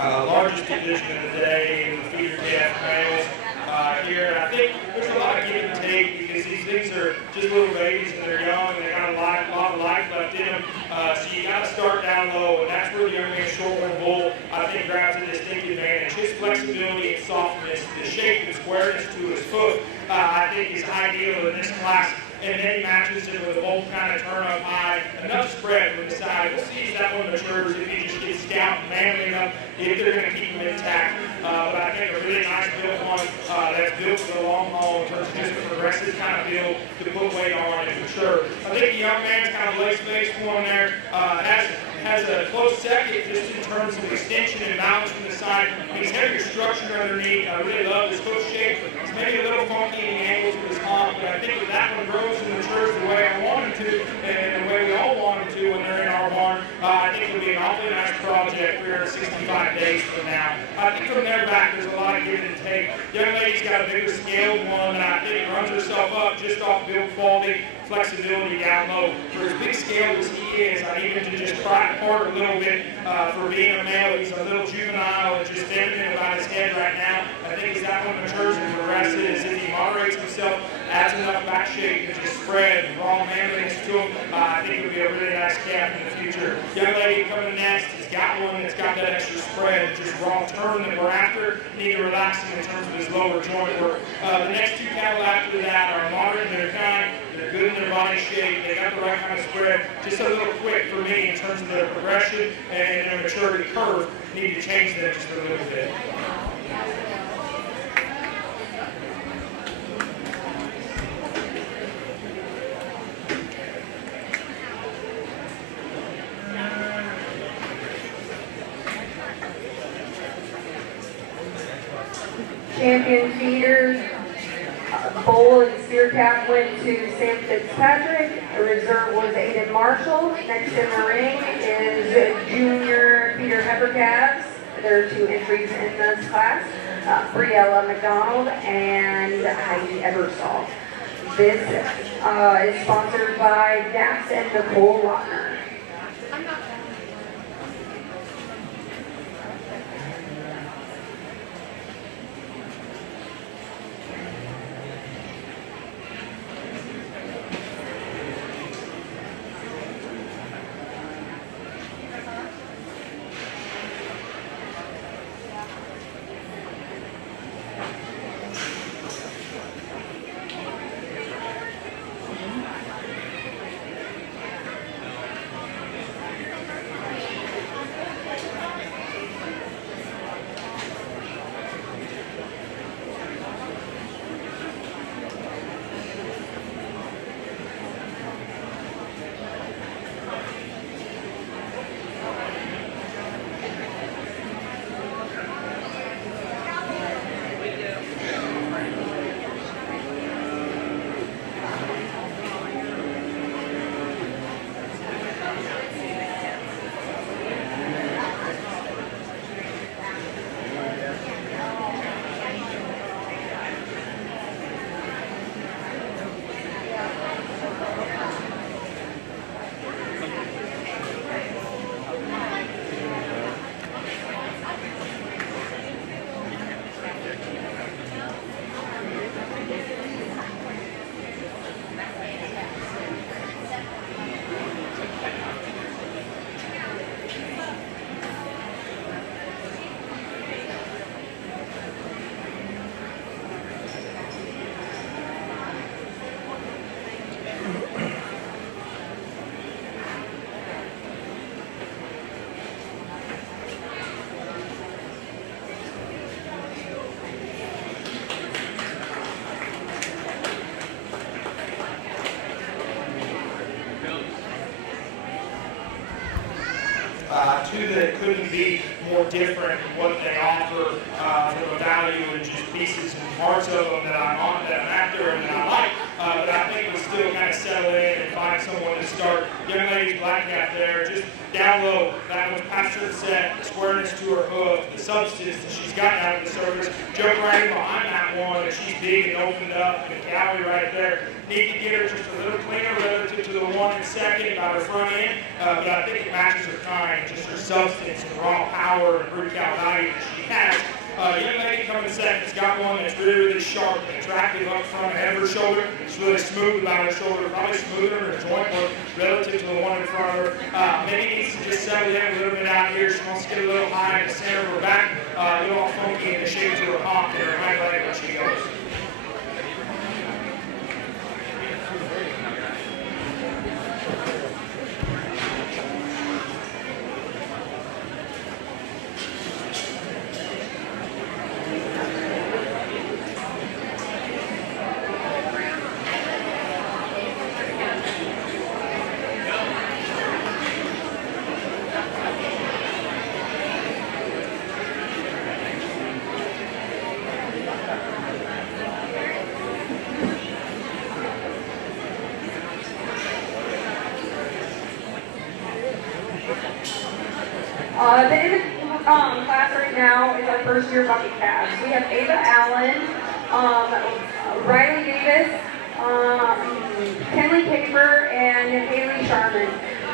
Largest division of the day in the feeder calf males here. And I think there's a lot of give and take because these things are just little babies and they're young and they got a lot of life left in them. So you got to start down low, and that's where the young man short-horn bull I think grabs a distinct advantage. His flexibility and softness, the shape and squareness to his foot, I think is ideal in this class. And then he matches it with a bolt kind of turn up high, enough spread from the side. We'll see if that one matures, if he just gets stout and manly enough, if they're going to keep him intact. But I think a really nice built one that's built for the long haul in terms of just a progressive kind of build to put weight on and mature. I think the young man's kind of leg space one there has a close second just in terms of extension and balance from the side. He's heavier structured underneath. I really love his foot shape. It's maybe a little funky in the angles with his hump, but I think that that one grows and matures the way I want him to and the way we all want him to when they're in our barn. I think it'll be an awfully nice project 365 days from now. I think from there back, there's a lot of give and take. Young lady's got a bigger scaled one that I think runs herself up just off build quality, flexibility down low. For as big scaled as he is, I need him to just crack apart a little bit for being a male. He's a little juvenile and just feminine about his head right now. I think as that one matures and progresses, as he moderates himself, adds enough back shape to just spread and raw manliness to him, I think it'll be a really nice calf in the future. Young lady coming next has got one that's got that extra spread, just raw turn that we're after. Need to relax him in terms of his lower joint work. The next two cattle after that are moderate in their kind. They're good in their body shape. They got the right kind of spread. Just a little quick for me in terms of their progression and their maturity curve. Need to change them just a little bit. Champion feeders, Bowl and Steer Calf went to Sam Fitzpatrick. The reserve was Aiden Marshall. Next in the ring is Junior Feeder Heifer Calves. There are 2 entries in this class, Briella McDonald and Heidi Ebersol. This is sponsored by Dax and Nicole Lochner. Two that couldn't be more different in what they offer from a value and just pieces and parts of them that I'm after and that I like, but I think we'll still kind of settle in and find someone to start. Young lady's black cap there, just down low. That one's past her set, the squareness to her hoof, the substance that she's gotten out of the surface. Joke right behind that one, and she's big and opened up, and the calorie right there. Need to get her just a little cleaner relative to the one in second about her front end, but I think it matches her kind, just her substance and raw power and brute cow value that she has. Young lady coming second has got one that's really, really sharp and attractive up front ahead of her shoulder. It's really smooth about her shoulder, probably smoother in her joint work relative to the one in front of her. Maybe needs to just settle in a little bit out here. She wants to get a little high in the center of her back, a little funky in the shape to her hop and her hind leg when she goes. Class right now is our first year bucket calves. We have Ava Allen, Riley Davis, Kenley Caper, and Haley Sharman.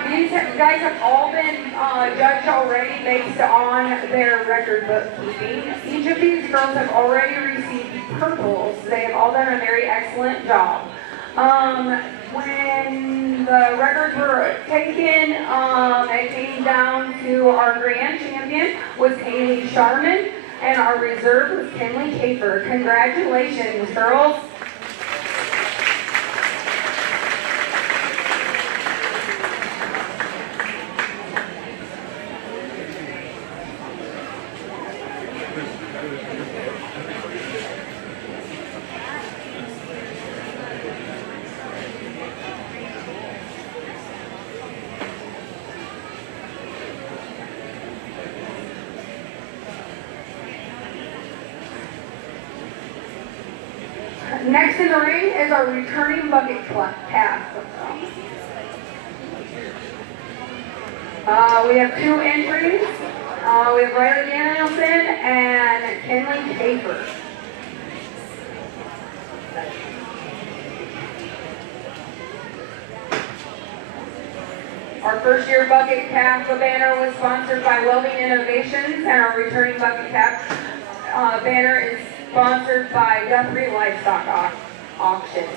These guys have all been judged already based on their record bookkeeping. Each of these girls have already received purples. They have all done a very excellent job. When the records were taken, it came down to our grand champion was Haley Sharman, and our reserve was Kenley Caper. Congratulations, girls. Next in the ring is our returning bucket calf. We have 2 entries. We have Riley Danielson and Kenley Caper. Our first year bucket calf banner was sponsored by Welding Innovations, and our returning bucket calf banner is sponsored by Guthrie Livestock Auction.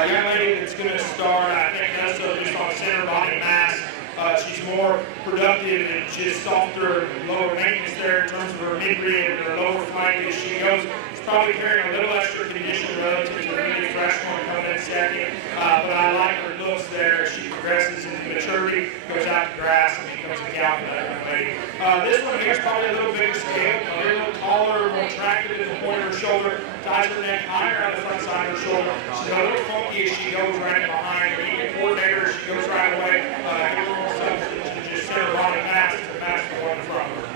Young lady that's going to start, I think also just on center body mass. She's more productive and just softer, lower maintenance there in terms of her mid-rib and her lower flank as she goes. She's probably carrying a little extra condition relative to the really fresh one coming in second. But I like her looks there as she progresses in maturity, goes out to grass and becomes a gal for that young lady. This one here is probably a little bigger scale, a little taller, more attractive at the point of her shoulder, ties her neck higher on the front side of her shoulder. She's a little funky as she goes right behind, but you can coordinate her as she goes right away. Give her more substance and just set her body mass to match the one in front of her.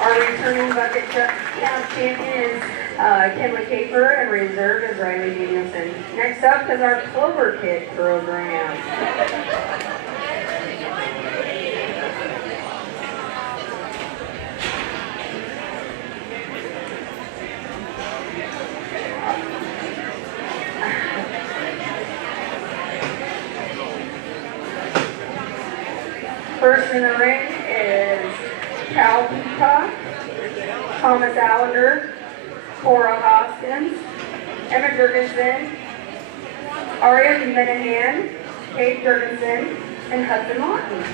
Our returning bucket calf champion is Kenley Caper, and reserve is Riley Danielson. Next up is our Clover Kid program. First in the ring is Cal Al Peacock, Thomas Allender, Cora Hoskins, Emma Jurgensen, Aria Minahan, Kate Jurgensen, and Hudson Lawton.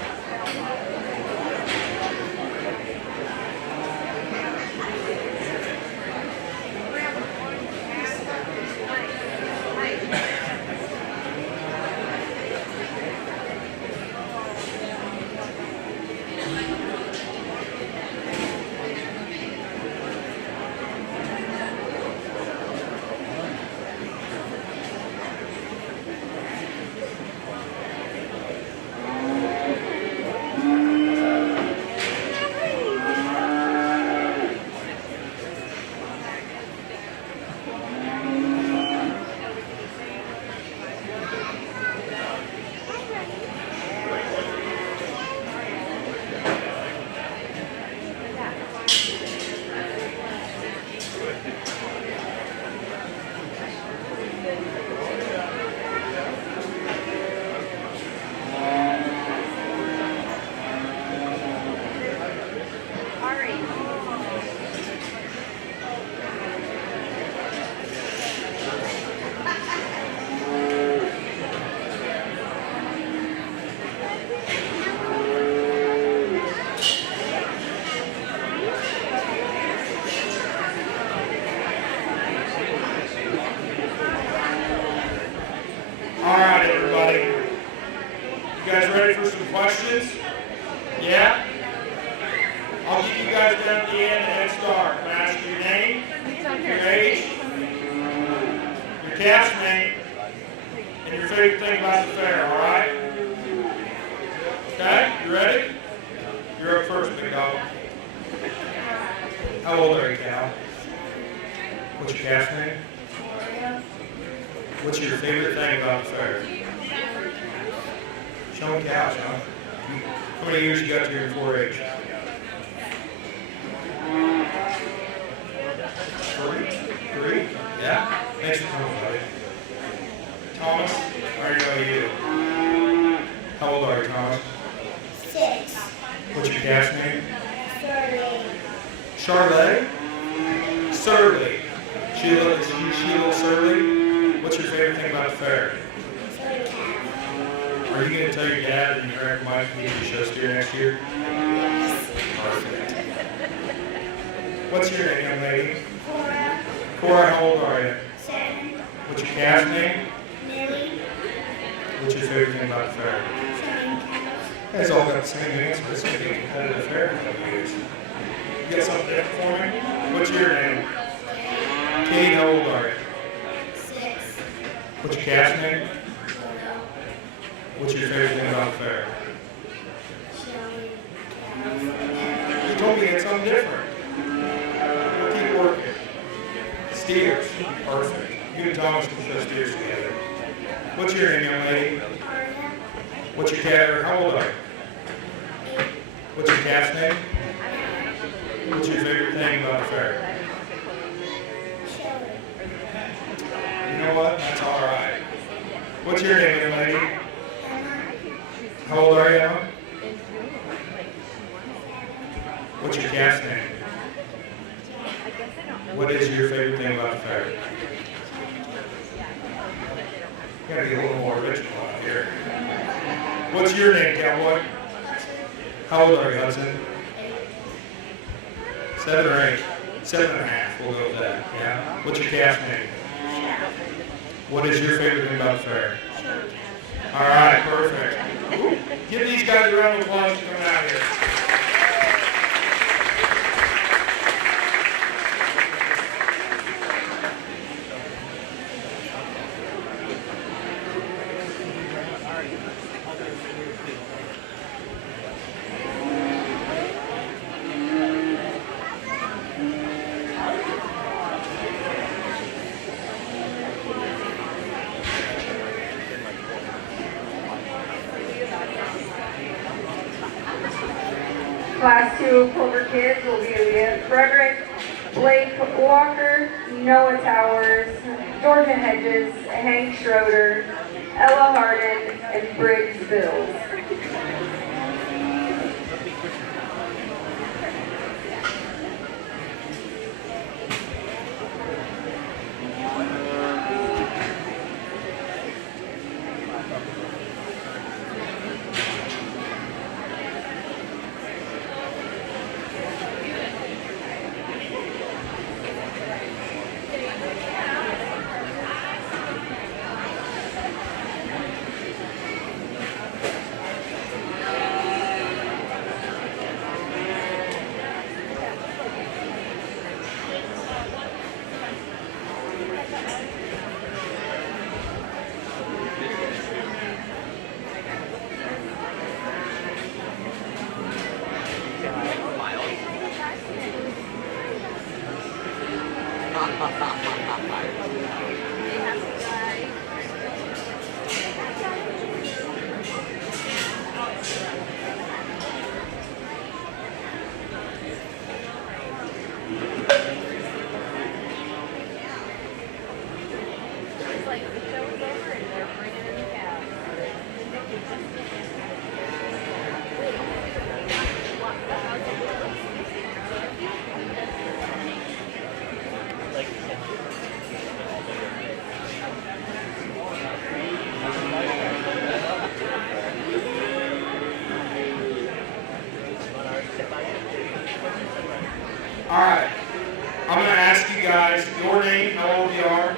Questions? Yeah? I'll get you guys down at the end and then start. I'm going to ask you your name, your age, your castmate, and your favorite thing about the fair, all right? Okay? You ready? You're up first, big dog. How old are you, Cal? What's your castmate? What's your favorite thing about the fair? Showing cows, huh? How many years you got here in 4-H? 3? Yeah? Thanks for coming, buddy. Thomas, I already know you. How old are you, Thomas? 6. What's your cast name? Surly. Charlotte? Surly. She a little surly? What's your favorite thing about the fair? Are you going to tell your dad and your Aunt Mike to get you show steer next year? Perfect. What's your name, young lady? Cora. Cora, how old are you? 7. What's your cast name? Millie. What's your favorite thing about the fair? Showing cows. You guys all got the same answer. This is going to be a competitive fair in a couple years. You got something different for me? What's your name? Kate, how old are you? 6. What's your cast name? Photo. What's your favorite thing about the fair? Showing cows. You told me you had something different. We'll keep working. Steers. Perfect. You and Thomas can show steers together. What's your name, young lady? Aria. What's your cat, or how old are you? 8. What's your cat's name? What's your favorite thing about the fair? Showing. You know what? That's all right. What's your name, young lady? Emma. How old are you, Emma? What's your cat's name? What is your favorite thing about the fair? You gotta get a little more original out here. What's your name, cowboy? How old are you, Hudson? 7 or 8? 7.5. We'll go with that. Yeah. What's your cat's name? What is your favorite thing about the fair? All right, perfect. Woo. Give these guys a round of applause for coming out here. Class 2 Clover kids will be Leah Frederick, Blake Walker, Noah Towers, Georgia Hedges, Hank Schroeder, Ella Hardin, and Briggs Bills. All right. I'm going to ask you guys your name, how old you are,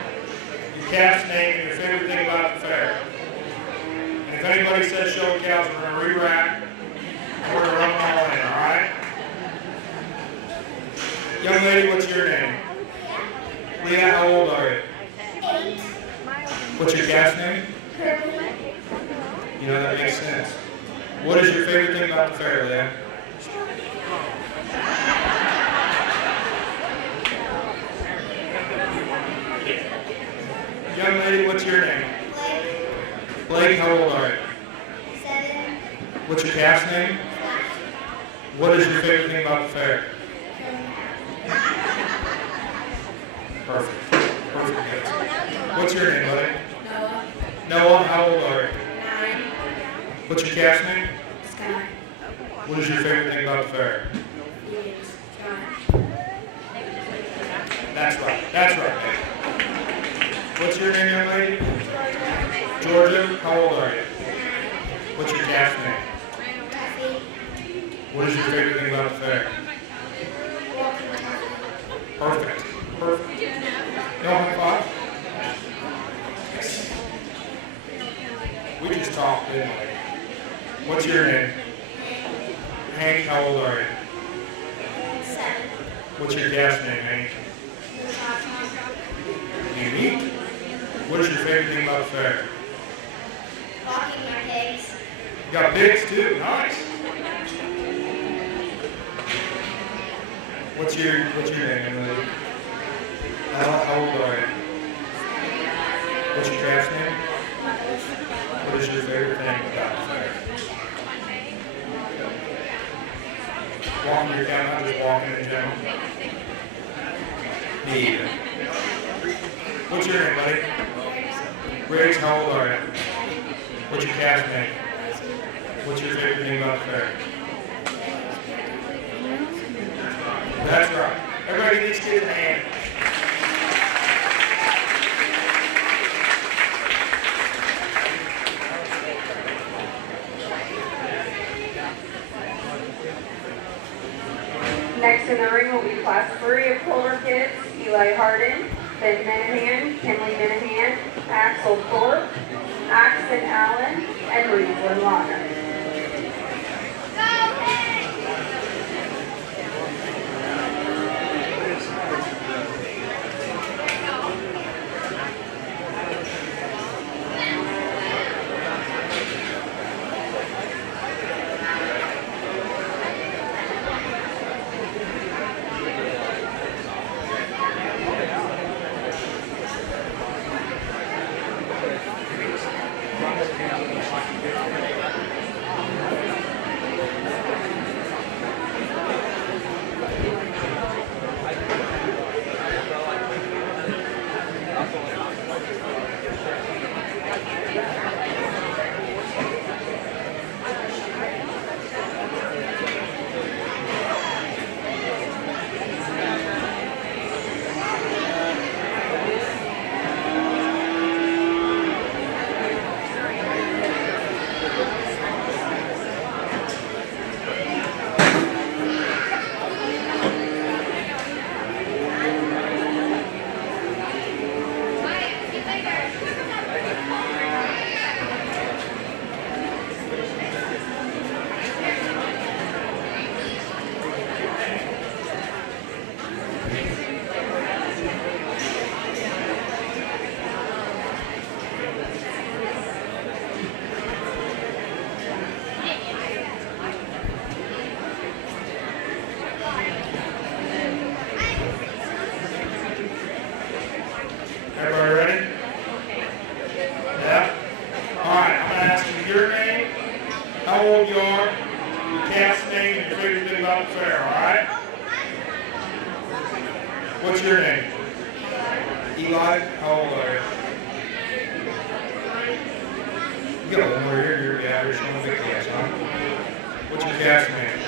your calf's name, and your favorite thing about the fair. And if anybody says show cows, we're going to re-rack. And we're going to run them all in, all right? Young lady, what's your name? Leah, how old are you? 8. What's your calf's name? Curly. You know, that makes sense. What is your favorite thing about the fair, Leah? Young lady, what's your name? Blake. Blake, how old are you? 7. What's your calf's name? Flash. What is your favorite thing about the fair? Perfect. Perfect answer. What's your name, buddy? Noah. Noah, how old are you? 9. What's your calf's name? Sky. What is your favorite thing about the fair? Felix. John. That's right. That's right. What's your name, young lady? Georgia, how old are you? What's your calf's name? Duffy. What is your favorite thing about the fair? Perfect. Perfect. No high five? Yes. We just talked, didn't we? What's your name? Hank, how old are you? 7. What's your calf's name, Hank? Unique. What is your favorite thing about the fair? Walking my pigs. You got pigs too. Nice. What's your name, Emily? How old are you? What's your calf's name? What is your favorite thing about the fair? Walking your cow, not just walking in general. Me either. What's your name, buddy? Riggs, how old are you? What's your calf's name? What's your favorite thing about the fair? That's right. Everybody give these kids a hand. Next in the ring will be class 3 of Clover kids, Eli Hardin, Ben Minahan, Kinley Minahan, Axel Thorpe, Axton Allen, and Reeslyn Lana. What's your name? Eli. How old are you? You got a little more here. You're the average one big gas, huh? What's your gas name?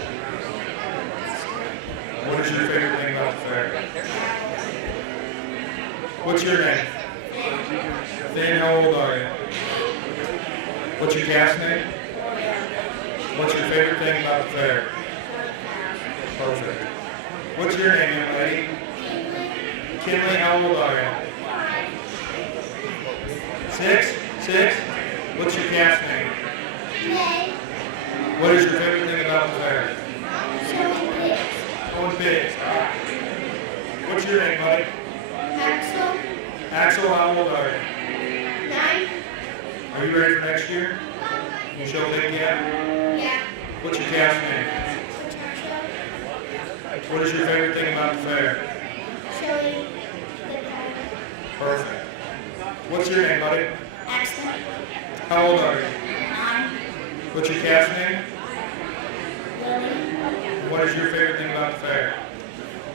What is your favorite thing about the fair? What's your name? Finn. How old are you? What's your gas name? What's your favorite thing about the fair? Perfect. What's your name, young lady? Kinley. How old are you? 6? 6? What's your gas name? Yay. What is your favorite thing about the fair? Showing pigs. Going pigs. What's your name, buddy? Axel. Axel. How old are you? 9. Are you ready for next year? You show big yet? Yeah. What's your gas name? What is your favorite thing about the fair? Showing the dog. Perfect. What's your name, buddy? Axel. How old are you? 9. What's your gas name? Lily. What is your favorite thing about the fair?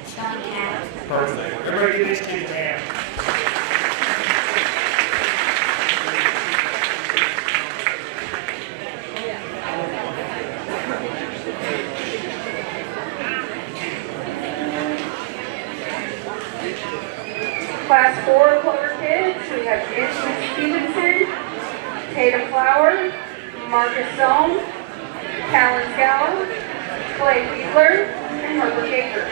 Showing cows. Perfect. Everybody give these kids a hand. Class 4 Clover kids, we have Andrew Stevenson, Tatum Flower, Marcus Sohn, Callan Scow, Clay Fiedler, and Herbert Gaker.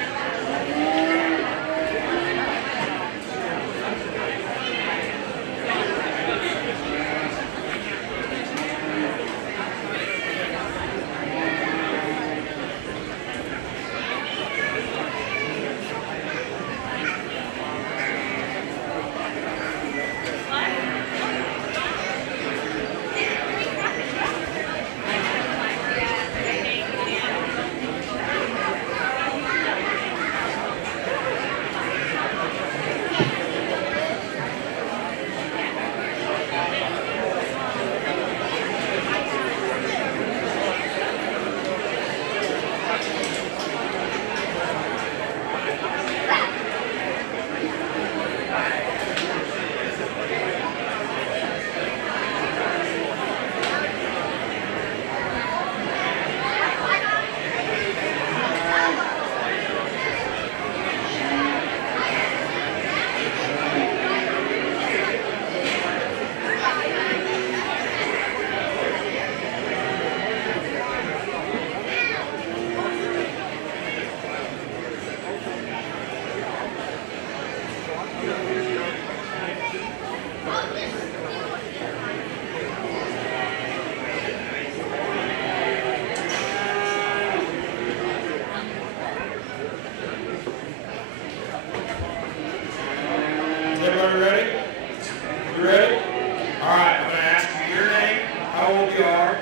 Everybody ready? You ready? All right, I'm going to ask you your name, how old you are,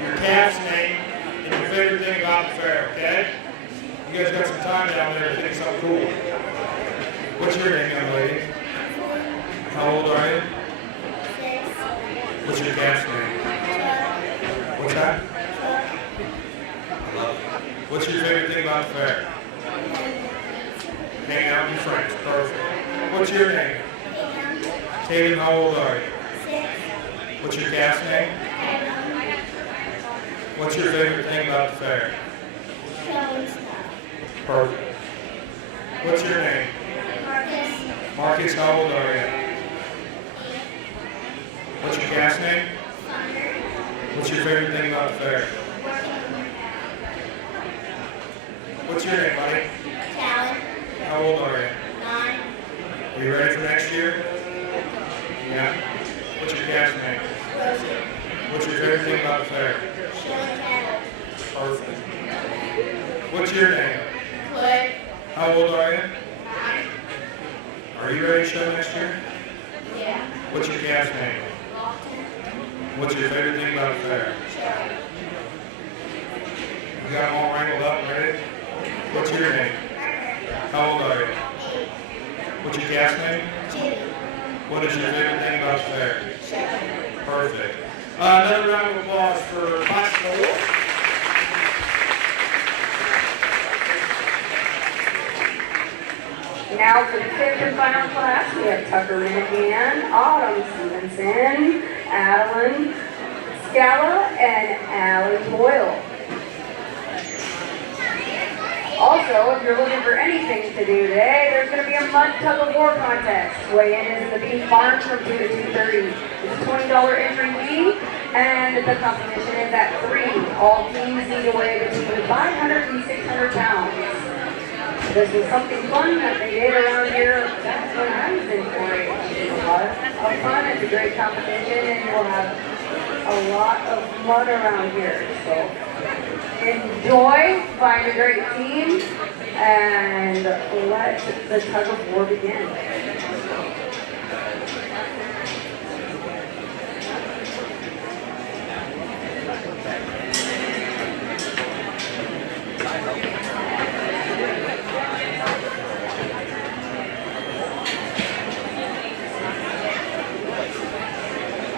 your calf's name, and your favorite thing about the fair, okay? You guys got some time down there to think something cool. What's your name, young lady? How old are you? 6. What's your calf's name? What's that? What's your favorite thing about the fair? Hang out with your friends. Perfect. What's your name? Tatum, how old are you? 6. What's your calf's name? What's your favorite thing about the fair? Showing stuff. Perfect. What's your name? Marcus. Marcus, how old are you? What's your calf's name? Thunder. What's your favorite thing about the fair? What's your name, buddy? Callan. How old are you? 9. Are you ready for next year? Yeah. What's your calf's name? Rosie. What's your favorite thing about the fair? Showing cattle. Perfect. What's your name? Claire. How old are you? 9. Are you ready to show next year? Yeah. What's your calf's name? Lofton. What's your favorite thing about the fair? Showing. You got them all wrangled up and ready? What's your name? How old are you? 8. What's your calf's name? Jimmy. What is your favorite thing about the fair? Showing. Perfect. Another round of applause for Class 4. Now for the fifth and final class, we have Tucker Minahan, Autumn Stevenson, Adeline Scala, and Allie Boyle. Also, if you're looking for anything to do today, there's going to be a mud tug of war contest. Weigh-in is in the Beef Barn from 2 to 2:30. It's a $20 entry fee, and the competition is at 3. All teams need to weigh between 500 and 600 pounds. This was something fun that they did around here back when I was in 4-H. It's a lot of fun. It's a great competition, and you'll have a lot of mud around here. So enjoy, find a great team, and let the tug of war begin.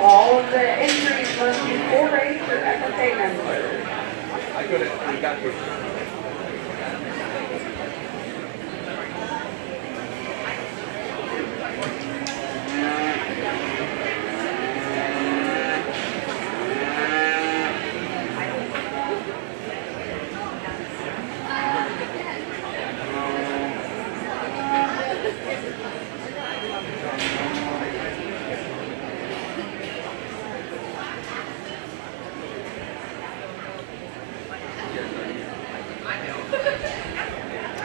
All of the entries must be 4-H or FFA members. I got it. We got you.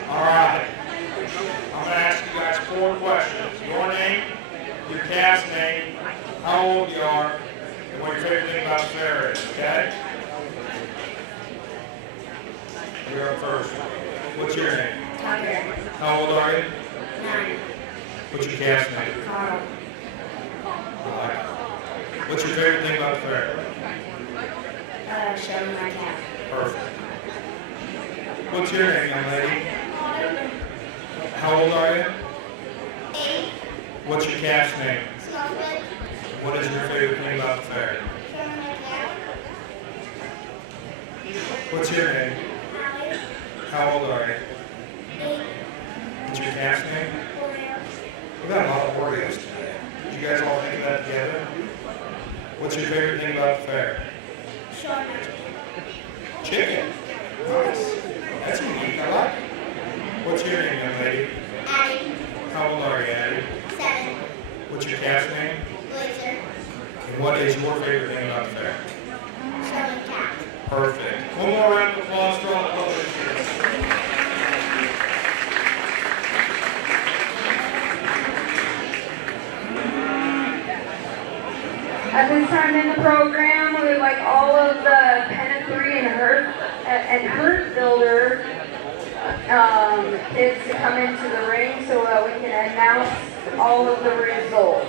All right. I'm going to ask you guys 4 questions. Your name, your cast name, how old you are, and what your favorite thing about the fair is, okay? You're up first. What's your name? Tucker. How old are you? 9. What's your cast name? Carl. All right. What's your favorite thing about the fair? Showing my cat. Perfect. What's your name, young lady? How old are you? 8. What's your cast name? Clover. What is your favorite thing about the fair? Showing my cat. What's your name? Allie. How old are you? 8. What's your cast name? Oreo. We got a lot of Oreos today. Did you guys all think of that together? What's your favorite thing about the fair? Showing my Chicken. Nice. That's unique. I like it. What's your name, young lady? Addie. How old are you, Addie? 7. What's your cast name? Blazer. And what is your favorite thing about the fair? Showing cat. Perfect. One more round of applause for all the volunteers. At this time in the program, we would like all of the Pen 3 and Hurt Builder kids to come into the ring so that we can announce all of the results.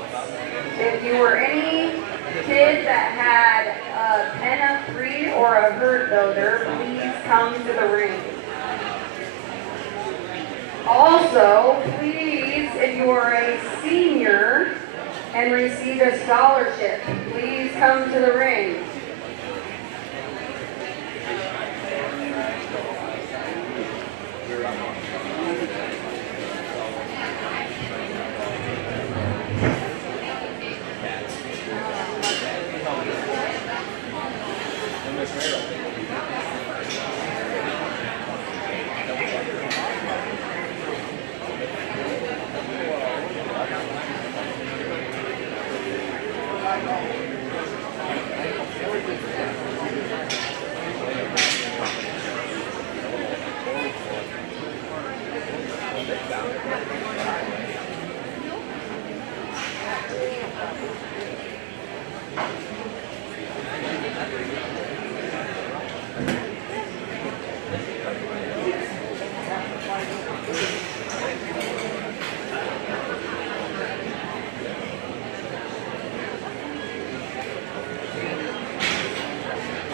If you were any kid that had a Pen 3 or a Hurt Builder, please come to the ring. Also, please, if you are a senior and received a scholarship, please come to the ring.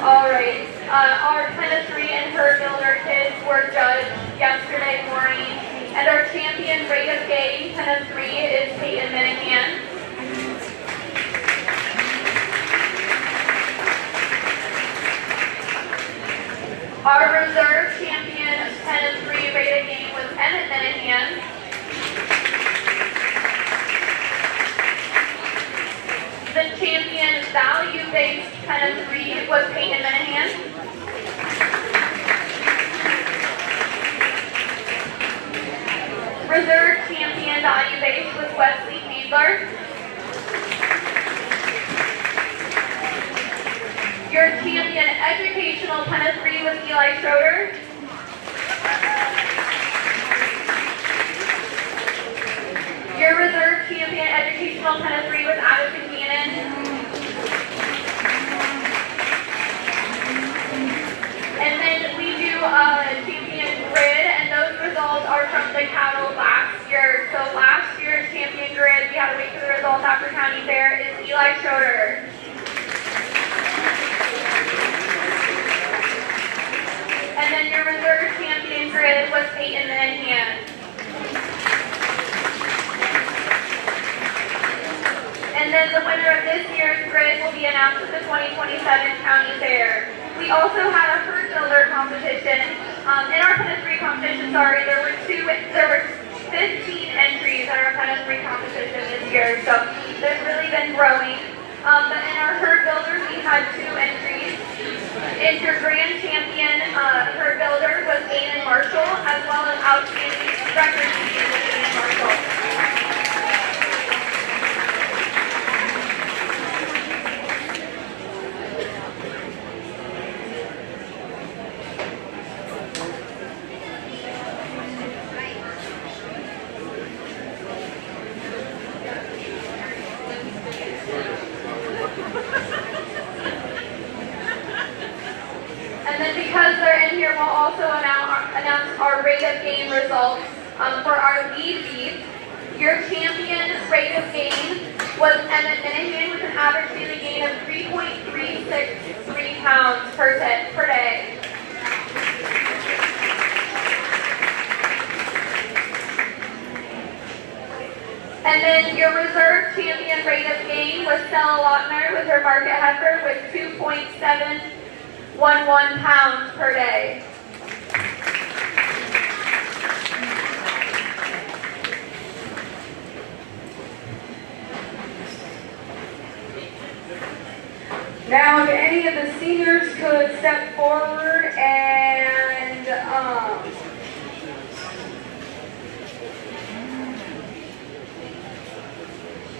All right, our Pen 3 and Hurt Builder kids were judged yesterday morning, and our champion rate of gain, Pen 3, is Peyton Minahan. Our reserve champion, Pen 3, rate of gain was Emmett Minahan. Reserve champion value base was Wesley Fiedler. Your champion educational tennis 3 was Eli Schroeder. Your reserve champion educational tennis 3 was Addison Gannon. And then we do champion grid, and those results are from the cattle last year. So last year's champion grid, we had to wait for the results after county fair, is Eli Schroeder. And then your reserve champion grid was Peyton Minahan. And then the winner of this year's grid will be announced at the 2027 county fair. We also had a herd builder competition. In our tennis 3 competition, there were 15 entries in our tennis 3 competition this year, so they've really been growing. But in our herd builder, we had 2 entries. And your grand champion herd builder was Aiden Marshall, as well as outstanding record champion was Aiden Marshall. And then because they're in here, we'll also announce our rate of gain results for our lead beef. Your champion rate of gain was Emmett Minahan with an average daily gain of 3.363 pounds per day. And then your reserve champion rate of gain was Stella Lochner with her market heifer with 2.711 pounds per day. Now, if any of the seniors could step forward and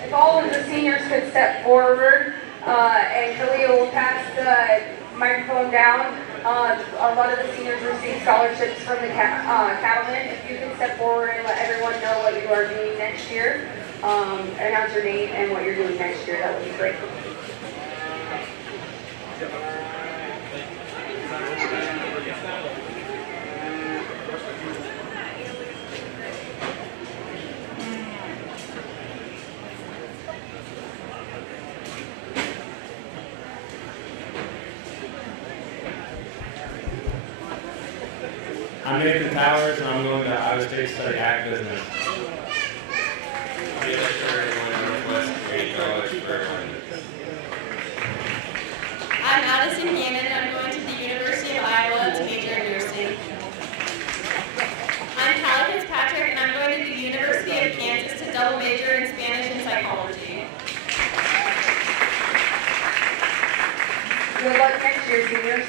if all of the seniors could step forward, and Kalia will pass the microphone down. A lot of the seniors receive scholarships from the cattlemen. If you could step forward and let everyone know what you are doing next year, announce your name and what you're doing next year, that would be great. I'm Nathan Towers, and I'm going to Iowa State to study ag business. I'm Eli Schroeder, going to Northwest Community College for I'm Addison Gannon, and I'm going to the University of Iowa to major in nursing. I'm Callie Fitzpatrick, and I'm going to the University of Kansas to double major in Spanish and psychology. Good luck next year, seniors.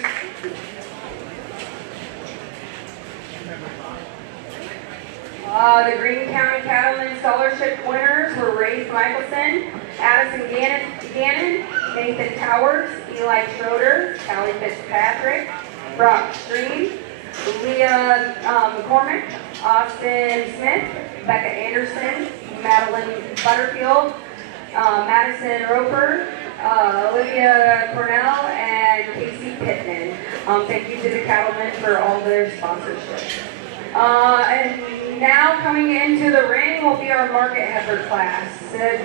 The Greene County Cattlemen Scholarship winners were Ray Michelson, Addison Gannon, Nathan Towers, Eli Schroeder, Callie Fitzpatrick, Brock Greene, Leah McCormick, Austin Smith, Becca Anderson, Madeline Butterfield, Madison Roper, Olivia Cornell, and Casey Pittman. Thank you to the Cattlemen for all their sponsorship. And now coming into the ring will be our market heifer class. The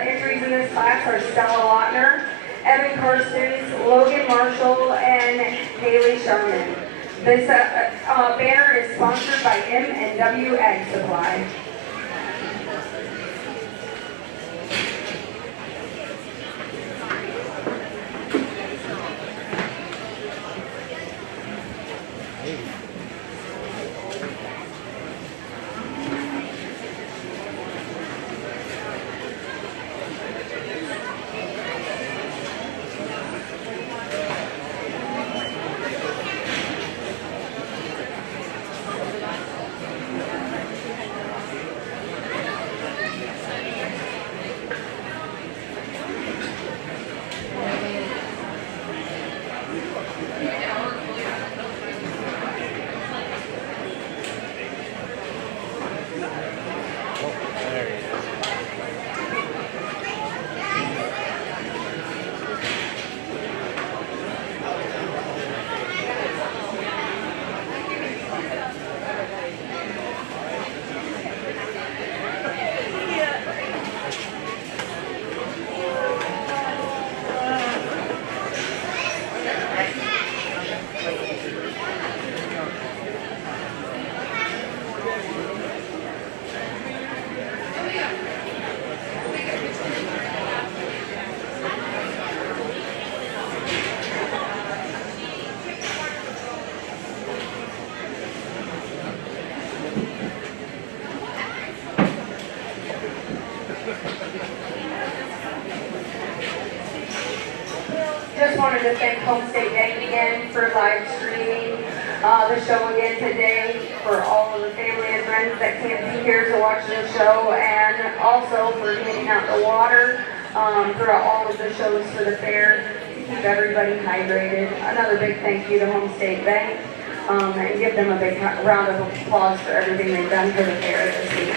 entries in this class are Stella Lochner, Evan Karstens, Logan Marshall, and Haley Sherman. This banner is sponsored by M&W Ag Supply. to thank Home State Bank again for live streaming the show again today, for all of the family and friends that can't be here to watch the show, and also for handing out the water throughout all of the shows for the fair to keep everybody hydrated. Another big thank you to Home State Bank, and give them a big round of applause for everything they've done for the fair this week.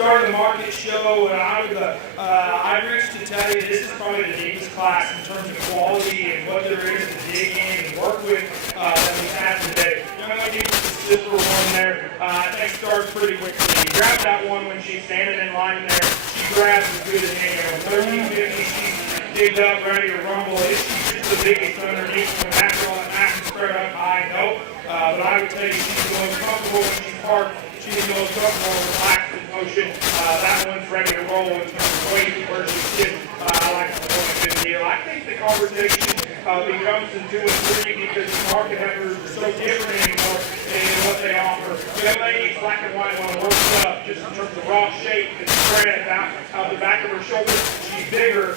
Started the market show, and I reached to tell you this is probably the deepest class in terms of quality and what there is to dig in and work with that we have today. Young lady with the zipper one there, I think starts pretty quickly. You grab that one when she's standing in line there. She grabs as good as any. 1350, she's digged up, ready to rumble. She's just the biggest underneath when that's all that happens spread up high. No. but I would tell you she's the most comfortable when she's parked. She's the most comfortable and relaxed in motion. That one's ready to roll in terms of weight where she sits. I like the one good deal. I think the conversation becomes in 2 and 3 because the market heifers are so different anymore in what they offer. Young ladies, black and white, want to work up just in terms of raw shape and spread out the back of her shoulders. She's bigger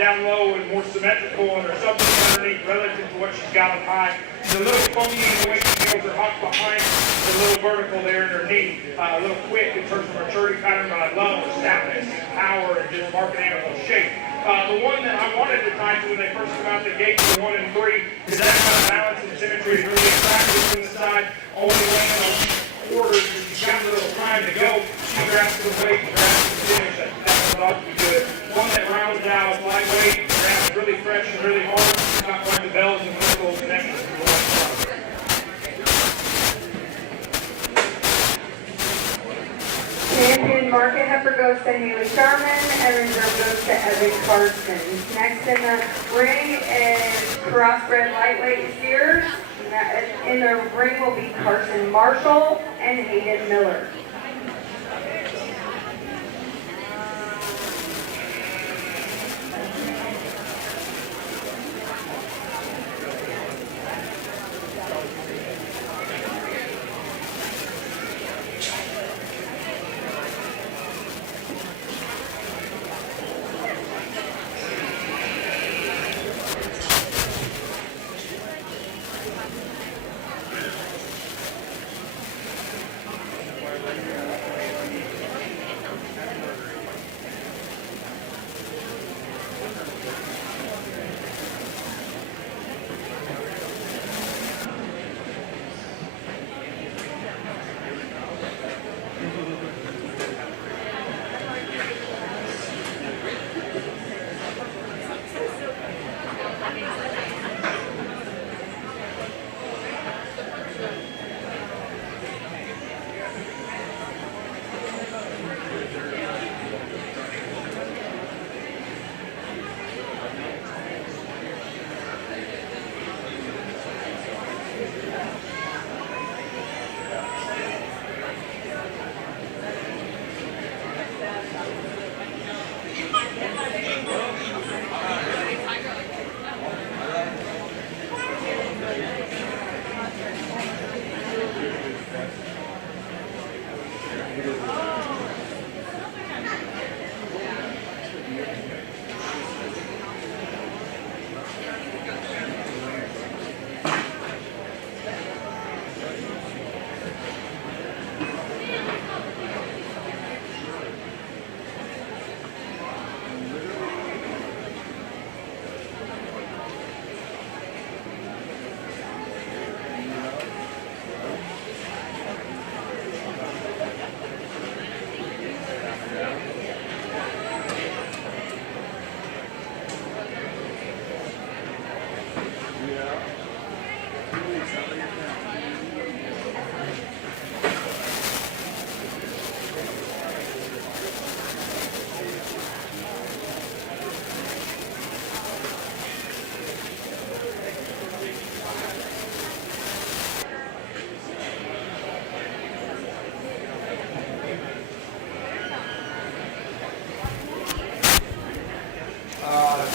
down low and more symmetrical, and there's something underneath relative to what she's got on high. She's a little funky in the way she feels her hop behind, a little vertical there in her knee, a little quick in terms of maturity pattern, but I love her stoutness and power and just market animal shape. The one that I wanted to tie to when they first come out the gate for 1 and 3 is that kind of balance and symmetry is really attractive from the side. Only laying on quarters, she's got a little time to go. She grabs the weight and grabs the finish. That's what ought to be good. One that rounds it out is lightweight, grabs really fresh and really hard. Not like the bells and whistles and extras. Champion market heifer goes to Haley Sharman, and reserve goes to Evan Carson. Next in the ring is crossbred lightweight steers. In the ring will be Carson Marshall and Hayden Miller.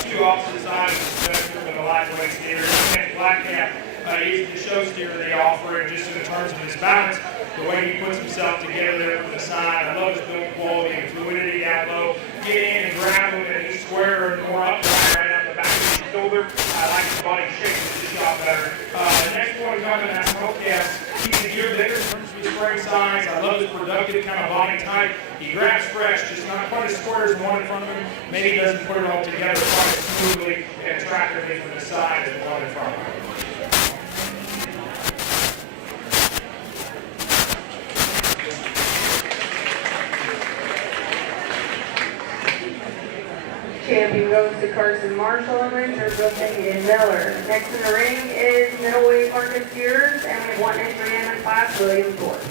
Two opposite sides of the spectrum of the lightweight steer. Black Cap is the show steer they offer, and just in terms of his balance, the way he puts himself together there from the side. I love his build quality and fluidity down low. Get in and grab him, and he's square and more upright right out the back of his shoulder. I like his body shape, it's just shot better. The next one coming out of Hellcats, he's a year bigger in terms of his spring size. I love his productive kind of body type. He grabs fresh, just not quite as square as the one in front of him. Maybe he doesn't put it all together quite as smoothly and attractively from the side as the one in front of him. Champion goes to Carson Marshall, and reserve goes to Hayden Miller. Next in the ring is middleweight market steers, and we have 1 entry in the class, William Ford.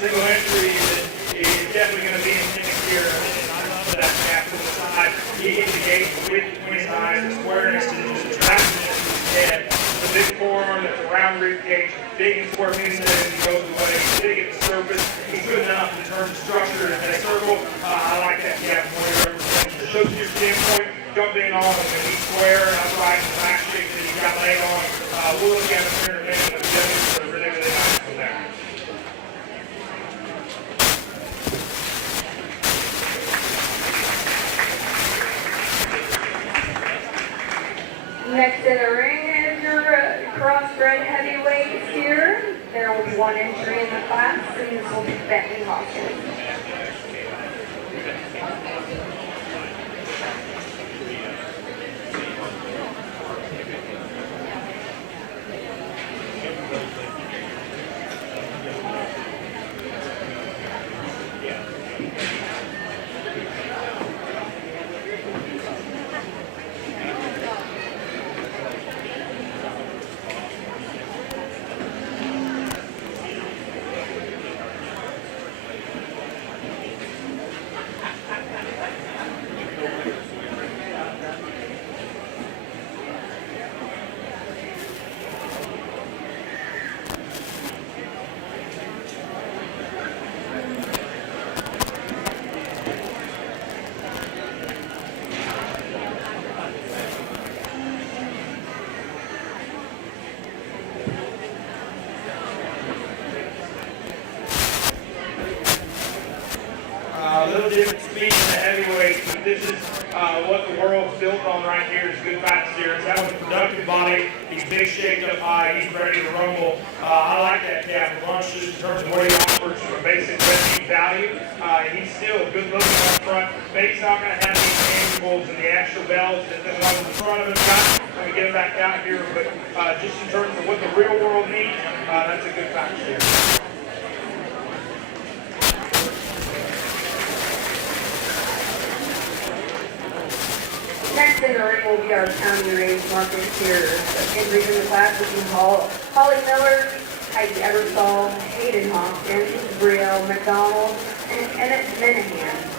single entry is definitely going to be in this year, and I love that gap to the side. He indicates the width between his eyes, the squareness, and just attractiveness to his head. The big forearm that's a round rib cage, big and square inside as he goes away. He's big at the surface. He's good enough in terms of structure in a circle. I like that gap more than the associate standpoint. Jumping on him, and he's square and upright in the back shape that he's got laid on. We'll look at him here in a minute, but the judges are really, really nice from there. Next in the ring is your crossbred heavyweights here. There will be one entry in the class, and this will be Bentley Hoskins. A little different speed in the heavyweight, but this is what the world's built on right here is good fight steers. That was a productive body. He's big, shaped up high. He's ready to rumble. I like that gap lunch just in terms of what he offers from a basic wrestling value. He's still good looking up front. Maybe he's not going to have the intangibles and the extra bells that the ones in front of him got when we get him back out here, but just in terms of what the real world needs, that's a good fight steer. Next in the ring will be our county range markers here. Entries in the class will be Holly Miller, Heidi Eversole, Hayden Hoskins, Brielle McDonald, and Emmett Minahan.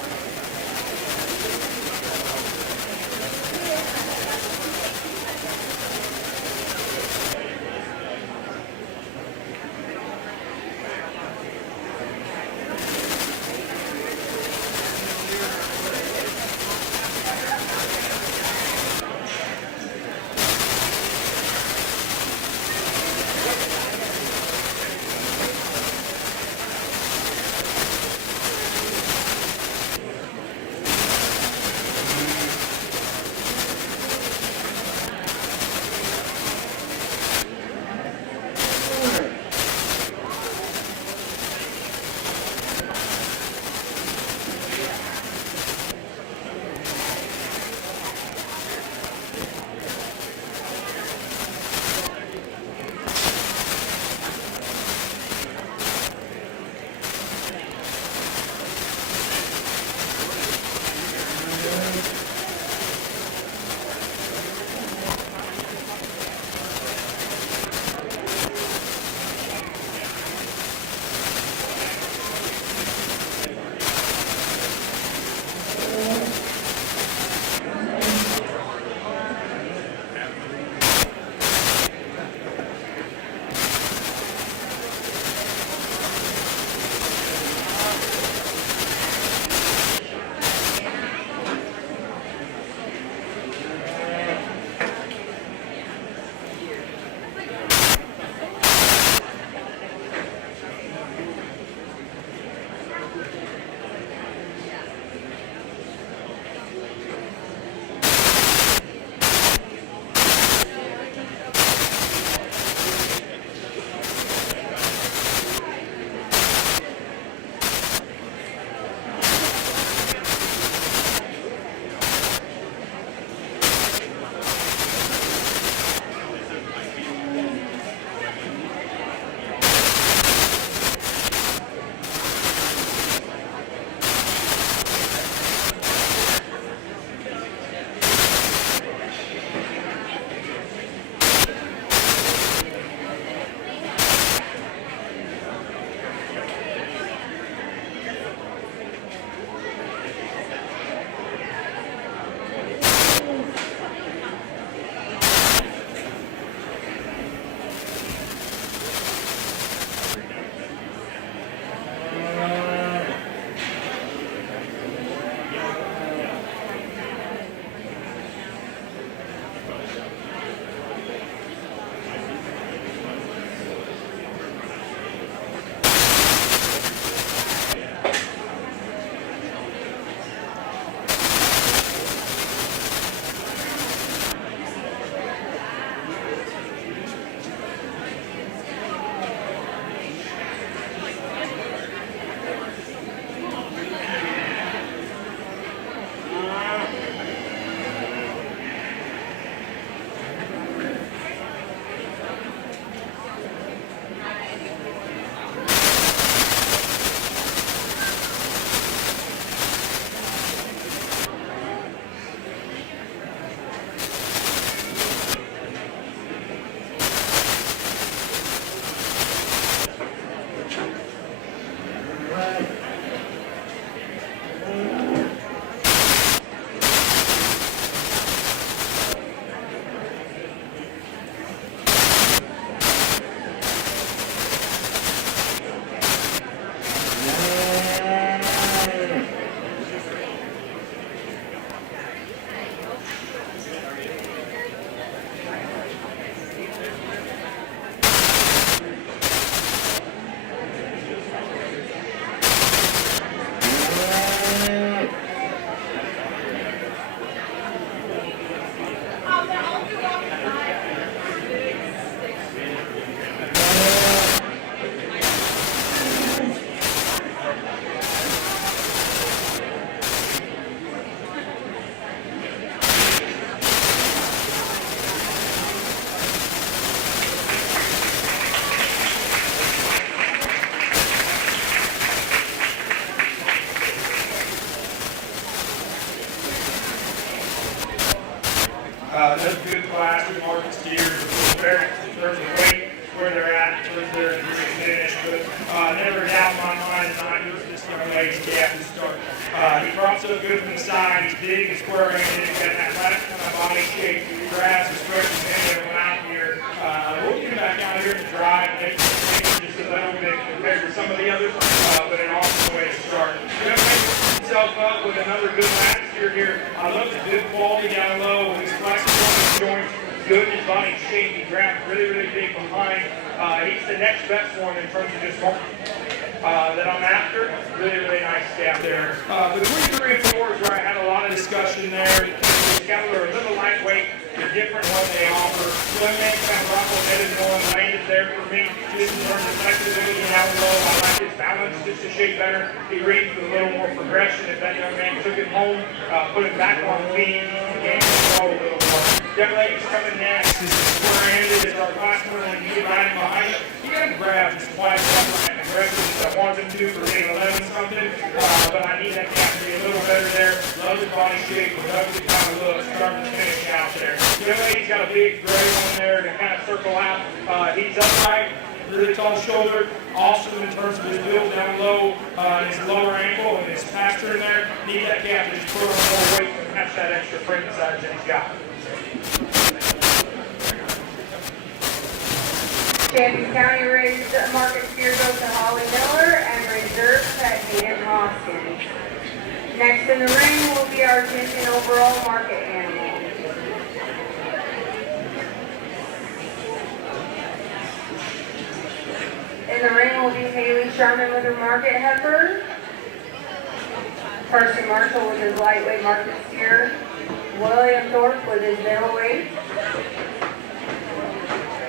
Another good class with market steers, with parents in terms of weight, where they're at, where they're finish. But never doubt in my mind not use this young lady's gap to start. He crops up good from the side. He's big and square-handed. He's got that last kind of body shape. He grabs his fresh and out here. We'll get him back out here to drive. Maybe just a little bit compared to some of the others, but an awesome way to start. He's make himself up with another good last year here. I love the good quality down low. His flexible in his joints, good in his body shape. He grabs really, really big behind. He's the next best one in terms of just that I'm after. Really, really nice staff there. Between 3 and 4 is where I had a lot of discussion there. These cattle are a little lightweight. They're different in what they offer. Young man kind of ruffle-headed one landed there for me. Just in terms of flexibility down low. I like his balance just a shade better. He reads with a little more progression. If that young man took him home, put him back on feet, he gained control a little more. Young lady's coming next. This is square-handed as our class winner, and you riding behind him. You got to grab just quiet and aggressive as I want him to for getting 11 something. But I need that gap to be a little better there. Love his body shape, love the kind of look, starting to finish out there. Young lady's got a big gray one there to kind of circle out. He's upright, really tall shoulder, awesome in terms of his build down low, his lower ankle and his pasture in there. Need that gap to just put on more weight and catch that extra frame size that he's got. Champion County raised market steer goes to Holly Miller and reserve pet Dan Hoskins. Next in the ring will be our champion overall market animal. In the ring will be Haley Sharman with her market heifer, Carson Marshall with his lightweight market steer, William Thorpe with his middleweight,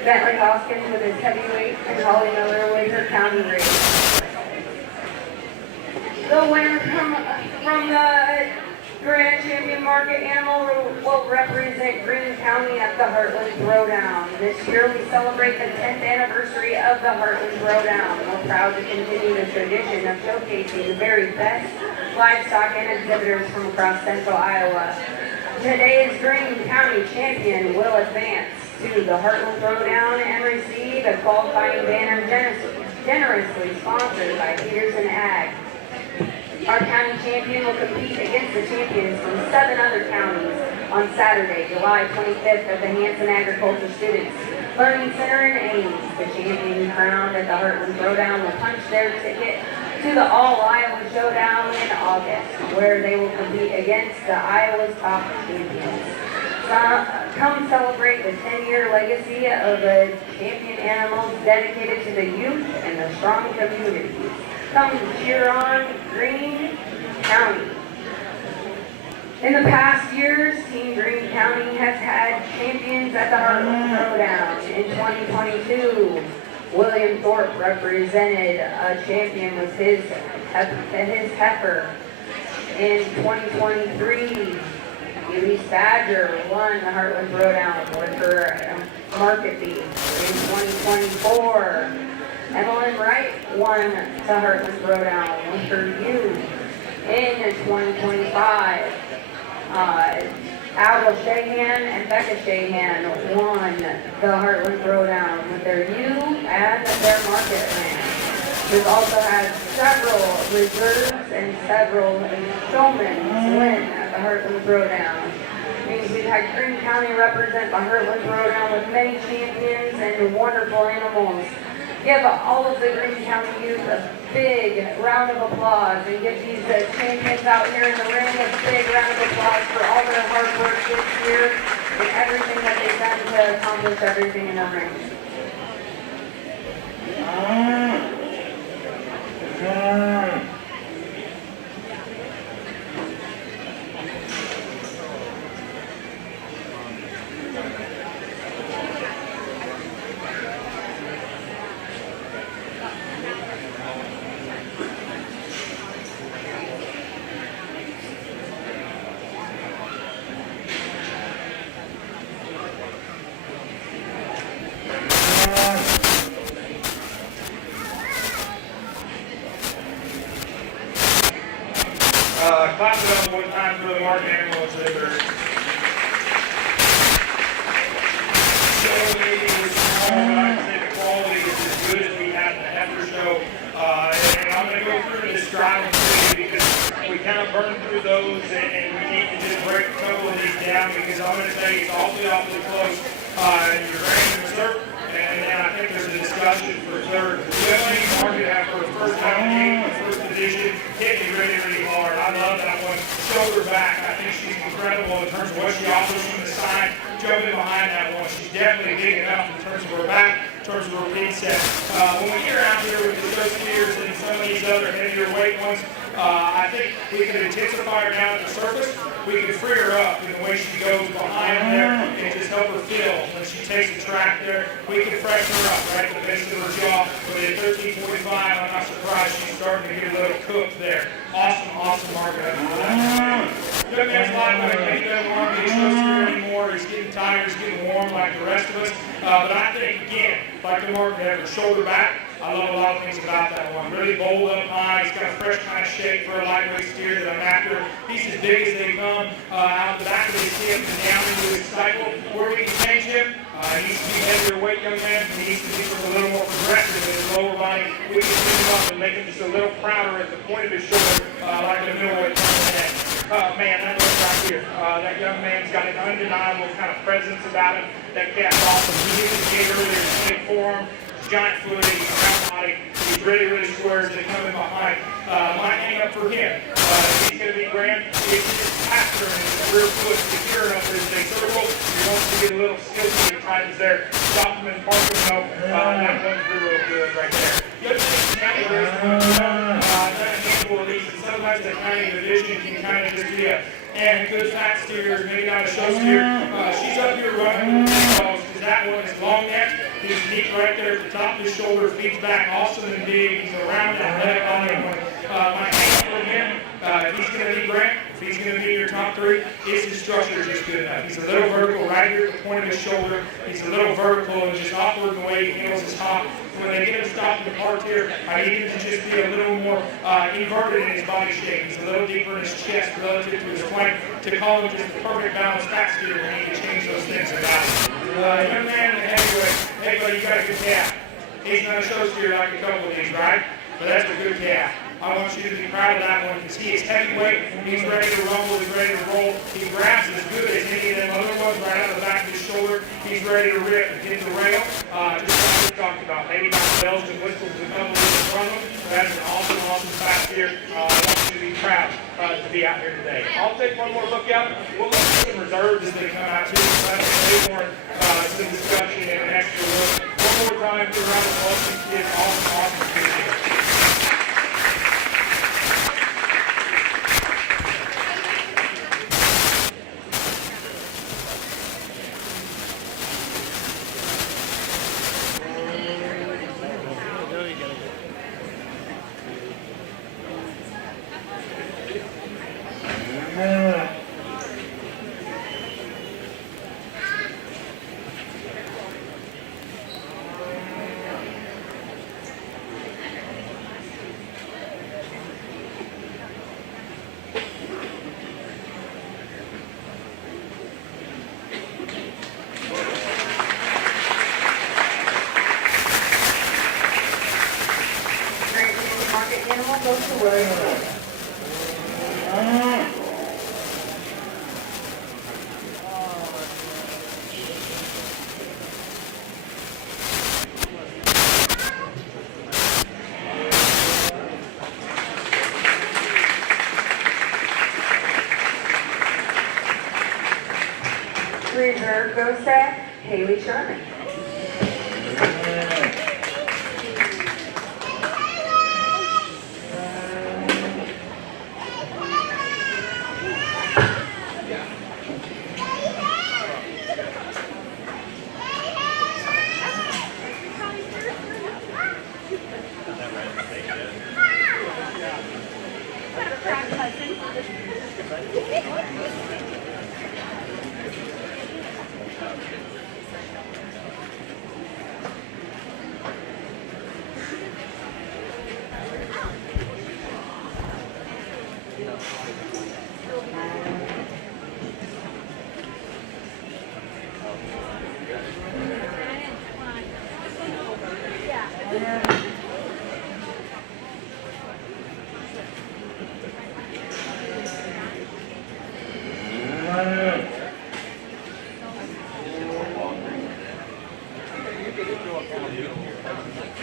Bentley Hoskins with his heavyweight, and Holly Miller with her county race. The winner from the Grand Champion Market Animal will represent Greene County at the Heartland Throwdown. This year we celebrate the 10th anniversary of the Heartland Throwdown. We're proud to continue the tradition of showcasing the very best livestock and exhibitors from across central Iowa. Today's Greene County champion will advance to the Heartland Throwdown and receive a qualifying banner generously sponsored by Peterson Ag. Our county champion will compete against the champions from 7 other counties on Saturday, July 25th at the Hanson Agriculture Students Learning Center in Ames. The champion crowned at the Heartland Throwdown will punch their ticket to the All-Iowa Showdown in August, where they will compete against the Iowa's top champions. Come celebrate the 10-year legacy of the champion animals dedicated to the youth and the strong communities. Come cheer on Greene County. In the past years, Team Greene County has had champions at the Heartland Throwdown. In 2022, William Thorpe represented a champion with his heifer. In 2023, Elise Badger won the Heartland Throwdown with her market beef. In 2024, Evelyn Wright won the Heartland Throwdown with her ewe. In 2025, Alva Shahan and Becca Shahan won the Heartland Throwdown with their ewe and their market land. We've also had several reserves and several showmen win at the Heartland Throwdown. Means we've had Greene County represent the Heartland Throwdown with many champions and wonderful animals. Give all of the Greene County youth a big round of applause and give these champions out here in the ring a big round of applause for all their hard work this year and everything that they've done to accomplish everything in the ring. say it's awfully close. And you're granting reserve. And then I think there's a discussion for third. The young lady Margaret had her first time in the first division, hit me really hard. I love that one. Shoulder back. I think she's incredible in terms of what she offers from the side. Jumping behind that one. She's definitely big enough in terms of her back, in terms of her feet set. When we get out here with the associators and some of these other heavier weight ones, I think we can intensify her down at the surface. We can free her up in the way she goes behind there and just help her feel when she takes the track there. We can freshen her up right at the base of her jaw. But at 13:45, I'm not surprised she's starting to get a little cooked there. Awesome, Margaret. Young man's lightweight, he doesn't want to be associated anymore. He's getting tired, he's getting warm like the rest of us. But I think, again, like the Margaret had her shoulder back, I love a lot of things about that one. Really bold up high. He's got a fresh kind of shape for a lightweight steer that I'm after. He's as big as they come out the back of his hip and down into his cycle. Where we can change him, he needs to be heavier weight, young man. He needs to be a little more progressive in his lower body. We can clean him up and make him just a little prouder at the point of his shoulder, like the middleweight head. Man, that looks right here. That young man's got an undeniable kind of presence about him. That cat's awesome. He hit the gate earlier, big forearm. Giant footed, he's round body, he's really square as they come in behind. My hang up for him, he's going to be grand, it's his passer and his rear foot secure enough as they circle. You want to get a little skillful at times there. Stop him and park him, no, that one's real good right there. The other thing is county racing, done a handful of these, and sometimes the county division can kind of just be and good fat steers, maybe not a show steer. She's up here running with the big dogs because that one is long neck. He's deep right there at the top of his shoulder, feet back, awesome and big. He's around that leg on that one. My hand for him, if he's going to be Grant, if he's going to be your top three, is his structure just good enough. He's a little vertical right here at the point of his shoulder. He's a little vertical and just awkward in the way he handles his hop. When they get him stopped in the part here, I need him to just be a little more inverted in his body shape. He's a little deeper in his chest relative to his flank to call him just the perfect balanced fat steer. We need to change those things about him. Young man in the heavyweight, hey buddy, you got a good calf. He's not a show steer like a couple of these, right? But that's a good calf. I want you to be proud of that one because he is heavyweight, he's ready to rumble, he's ready to roll. He grabs as good as any of them other ones right out of the back of his shoulder. He's ready to rip and hit the rail. Just like we talked about, maybe not bells and whistles and couple in front of him. That's an awesome fat steer. I want you to be proud to be out here today. I'll take one more look out. We'll look at some reserves as they come out too. That's a more some discussion and an extra look. One more time to round of applause. These kids, awesome kids. Animal goes to William. Reserve goes to Haley Sherman.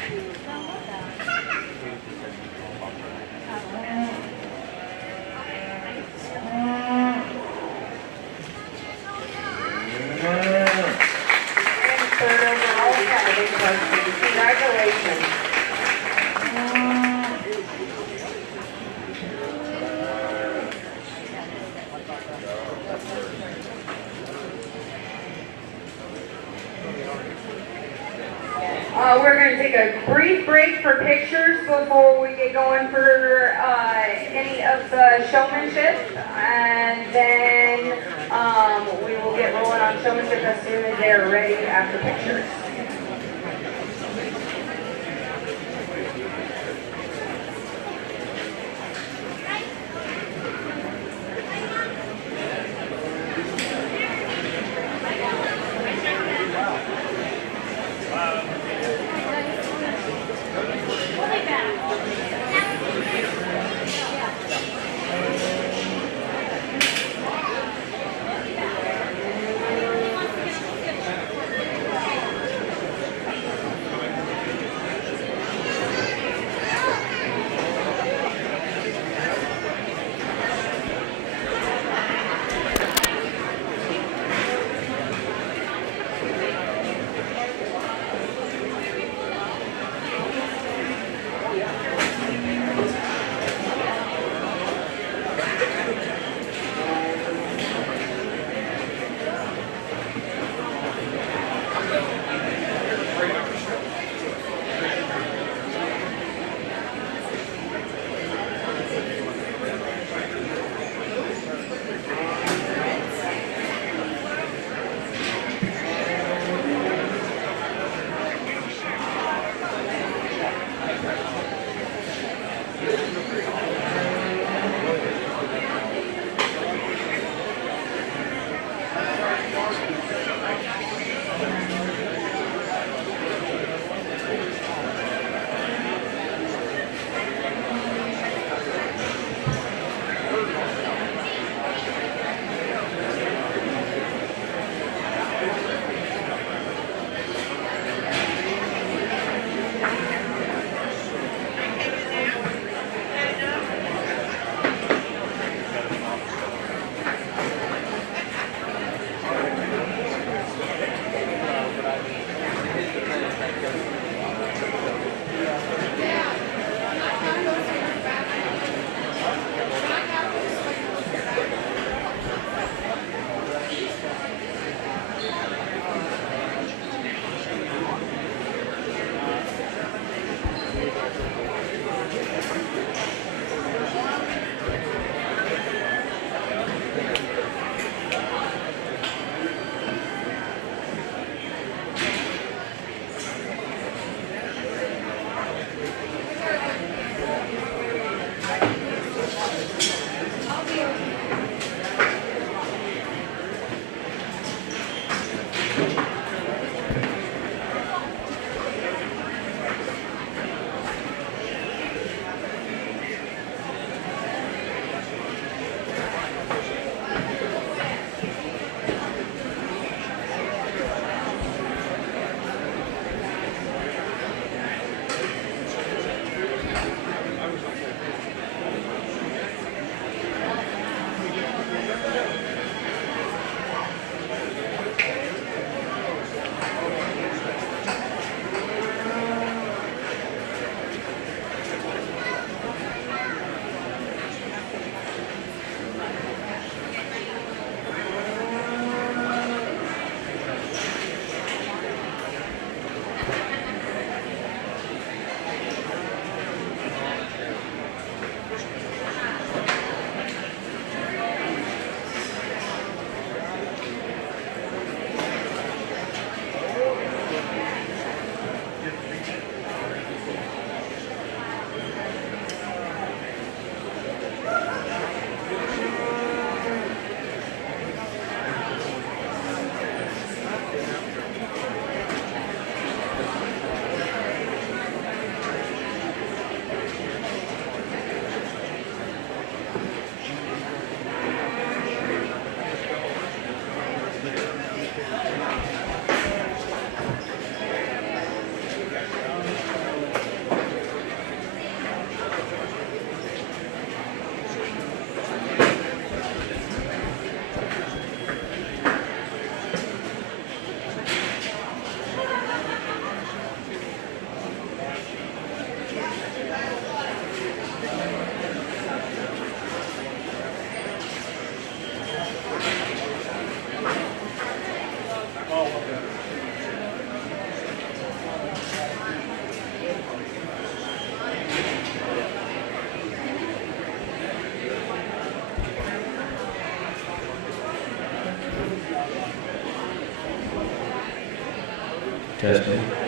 And third overall candidate person. Congratulations. We're going to take a brief break for pictures before we get going for any of the showmanship, and then we will get rolling on showmanship as soon as they're ready after pictures. Testing.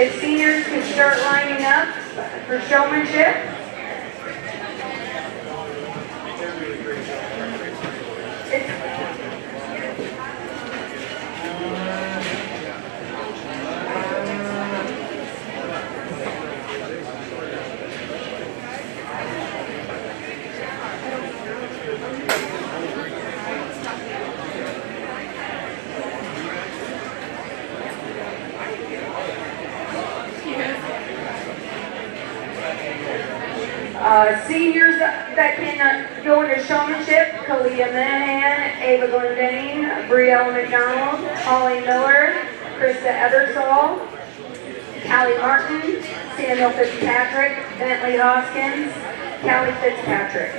If seniors could start lining up for showmanship. Seniors that can go into showmanship: Kalia Minahan, Ava Glendinning, Brielle McDonald, Holly Miller, Krista Ebersol, Callie Martin, Samuel Fitzpatrick, Bentley Hoskins, Callie Fitzpatrick.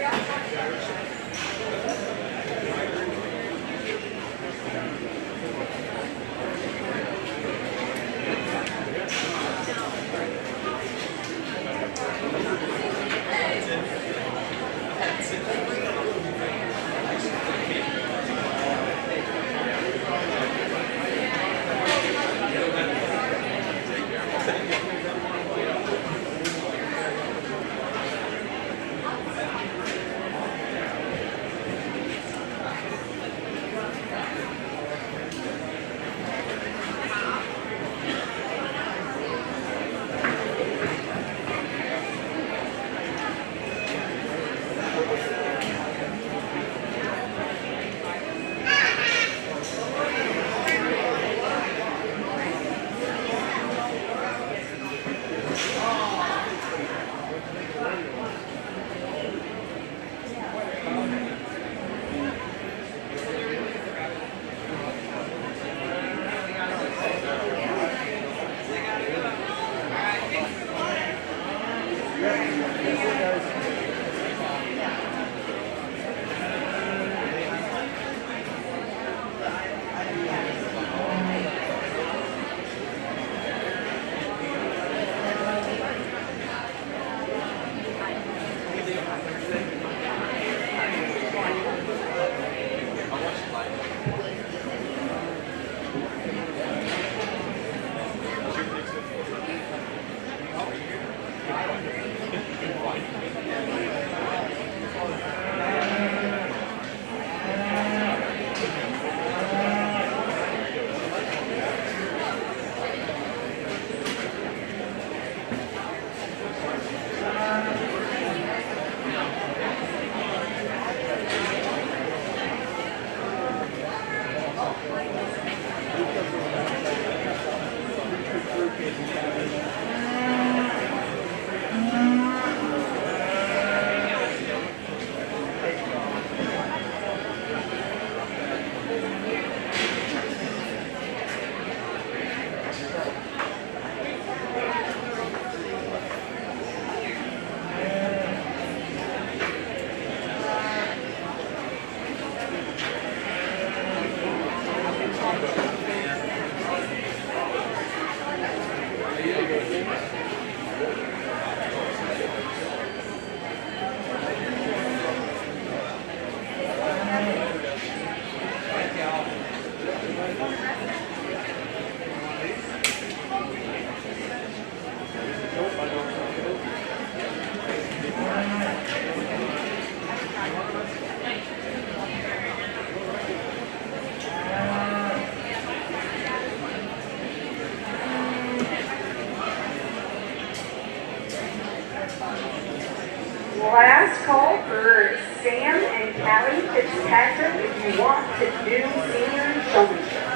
Last call for Sam and Callie Fitzpatrick if you want to do senior showmanship.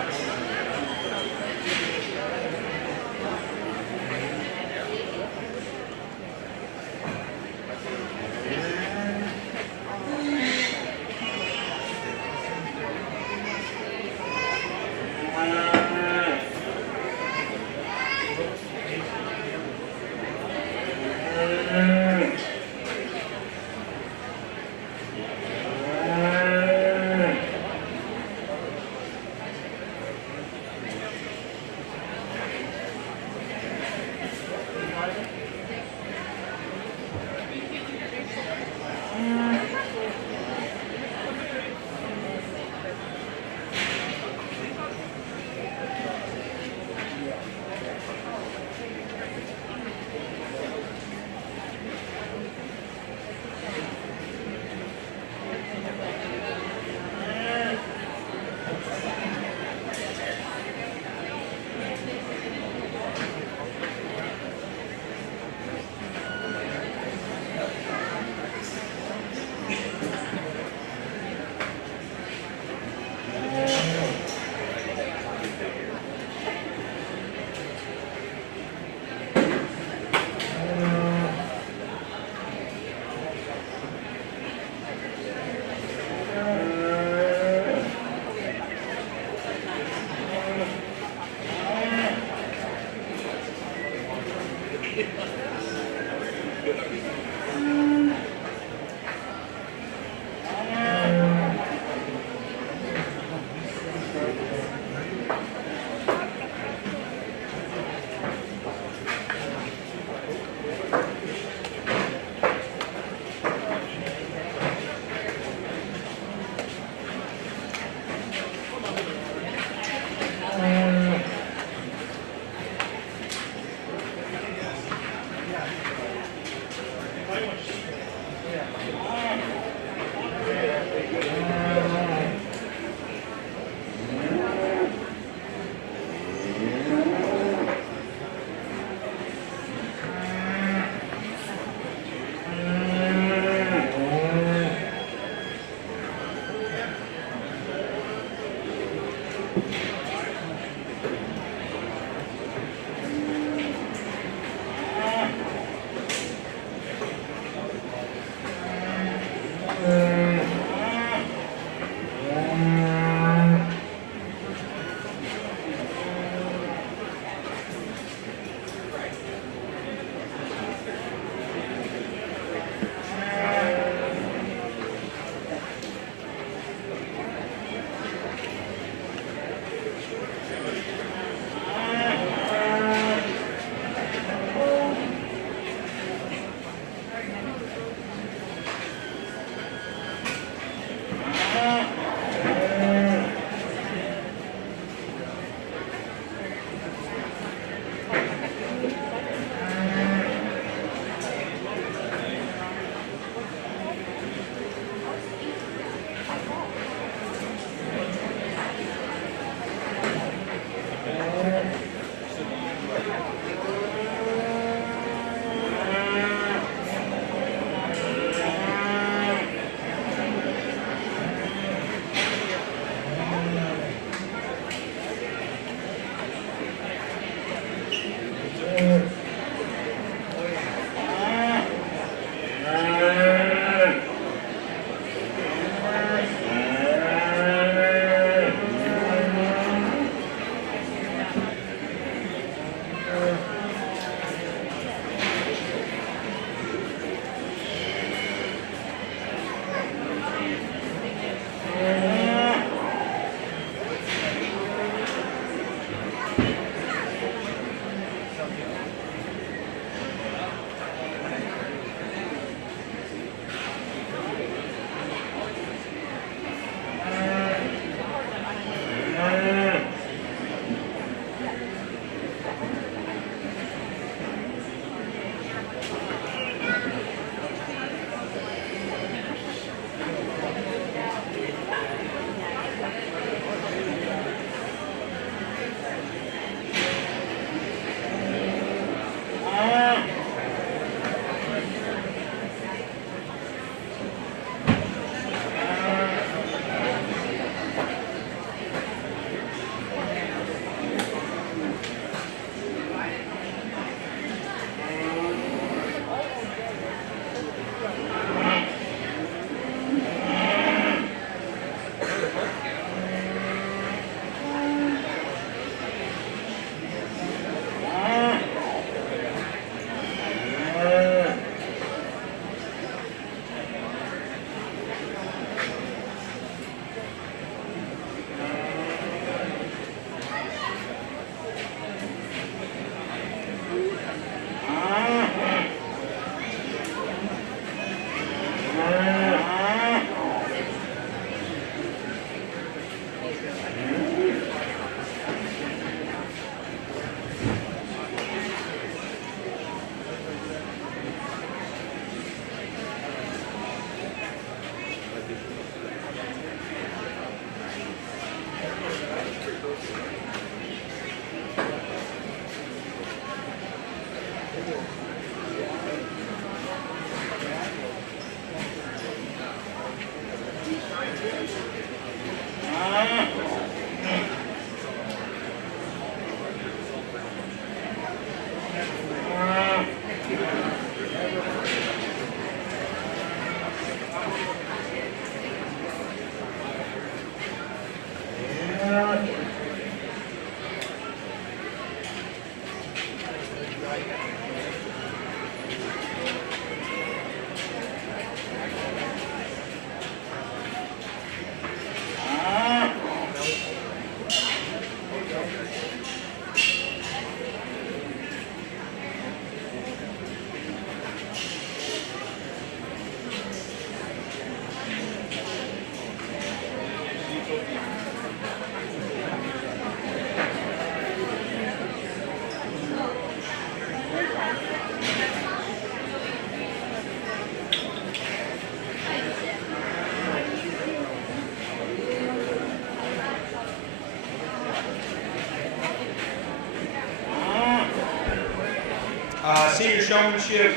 Senior showmanship,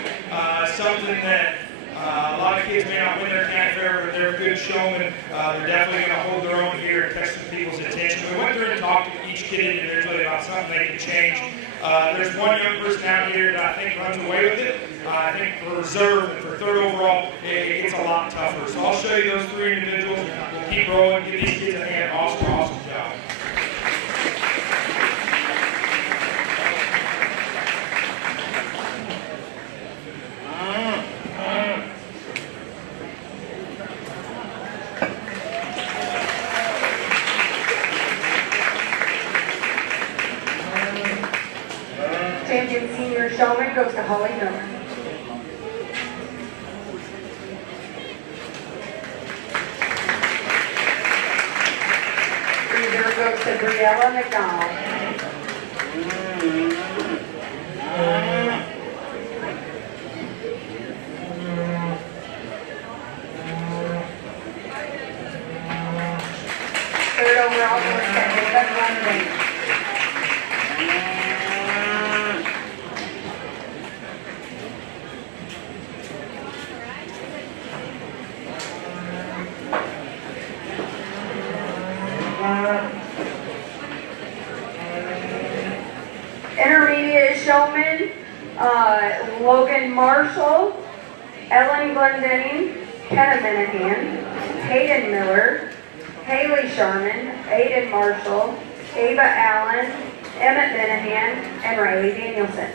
something that a lot of kids may not win their county fair, but they're good showmen. They're definitely going to hold their own here and catch some people's attention. We went through and talked to each kid individually about something they can change. There's one young person out here that I think runs away with it. I think for reserve and for third overall, it gets a lot tougher. So I'll show you those three individuals. We'll keep rolling, give these kids a hand. Awesome, awesome job. Champion senior showman goes to Holly Miller. Reserve goes to Briella McDonald. Third overall goes to Ava Lundgren. Intermediate showman, Logan Marshall, Ellen Glendenning, Kenna Minahan, Hayden Miller, Haley Sharman, Aiden Marshall, Ava Allen, Emmett Minahan, and Riley Danielson.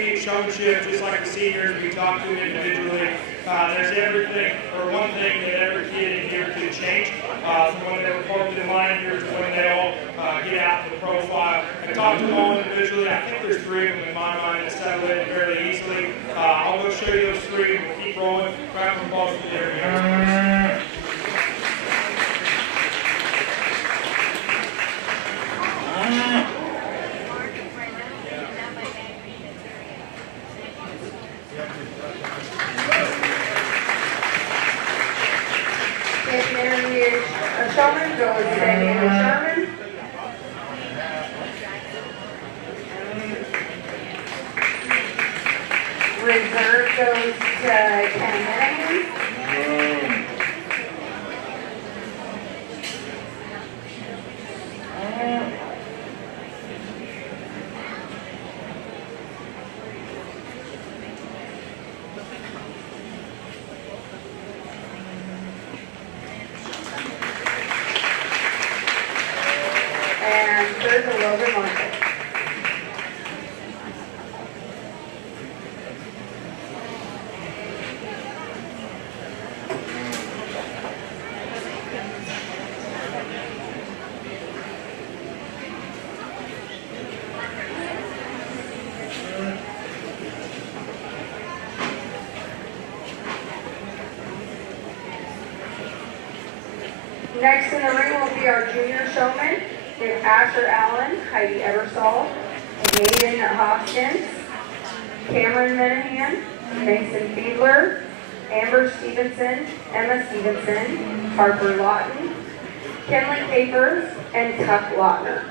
immediate showmanship, just like the seniors we talked to individually. There's everything, or one thing that every kid in here could change, from when they were parked in line here to when they all get out in the profile. I talked to them all individually. I think there's 3 of them in my mind that settle in fairly easily. I'll go show you those 3. We'll keep rolling. Grab them balls from there. If intermediate showman goes to Andrew Sherman. Reserve goes to Ken Minahan. And third to Logan Market. Next in the ring will be our junior showmen. We have Asher Allen, Heidi Eversole, Hayden Hoskins, Cameron Minahan, Mason Fiedler, Amber Stevenson, Emma Stevenson, Harper Lawton, Kenley Capers, and Tuck Lautner.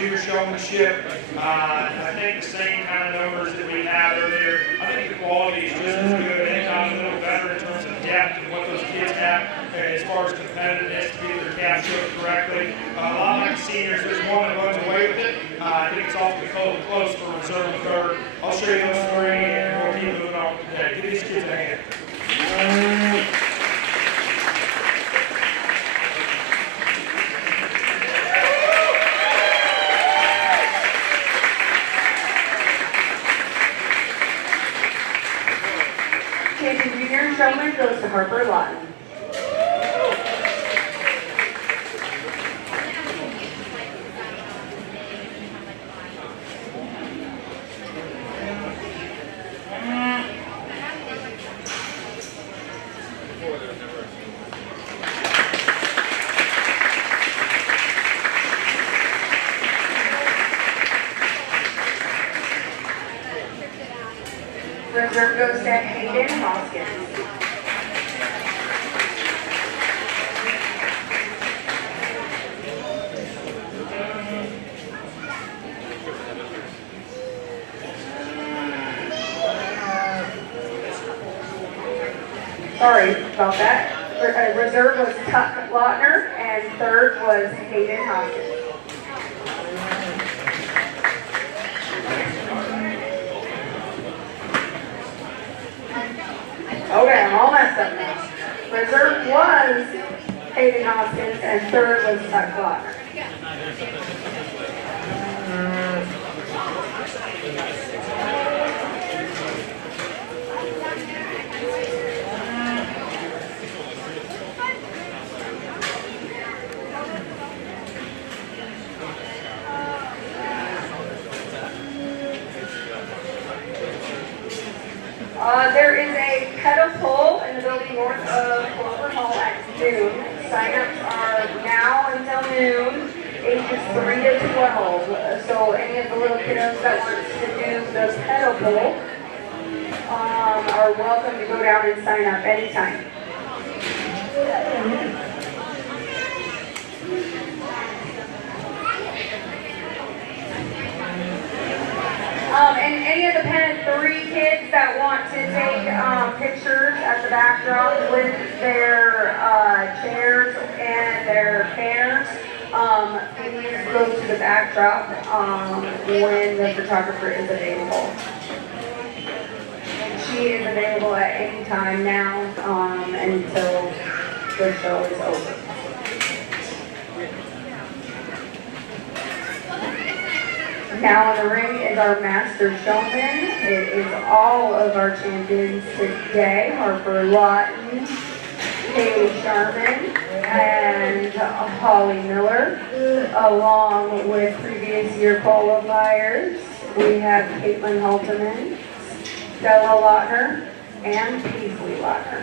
junior showmanship. I think the same kind of numbers that we had earlier. I think the quality is just as good, and a little better in terms of depth and what those kids have as far as competitiveness to get their caps shown correctly. A lot like the seniors, there's one that runs away with it. I think it's awfully close for reserve and third. I'll show you those three, and we'll keep moving on today. Give these kids a hand. Champion junior showman goes to Harper Lawton. Reserve goes to Hayden Hoskins. Sorry about that. Reserve was Tuck Lautner, and third was Hayden Hoskins. Okay, I'm all messed up now. Reserve was Hayden Hoskins, and third was Tuck Lautner. There is a pedal pull in the building north of Clover Hall at noon. Sign-ups are now until noon, ages 3 to 12. So any of the little kiddos that want to do the pedal pull are welcome to go down and sign up anytime. And any of the Pennant 3 kids that want to take pictures at the backdrop with their chairs and their banners, please go to the backdrop when the photographer is available. And she is available at any time now until the show is over. Now in the ring is our master showman. It is all of our champions today: Harper Lawton, Kaylee Sharman, and Holly Miller, along with previous year qualifiers. We have Caitlin Halterman, Stella Lautner, and Paisley Lautner.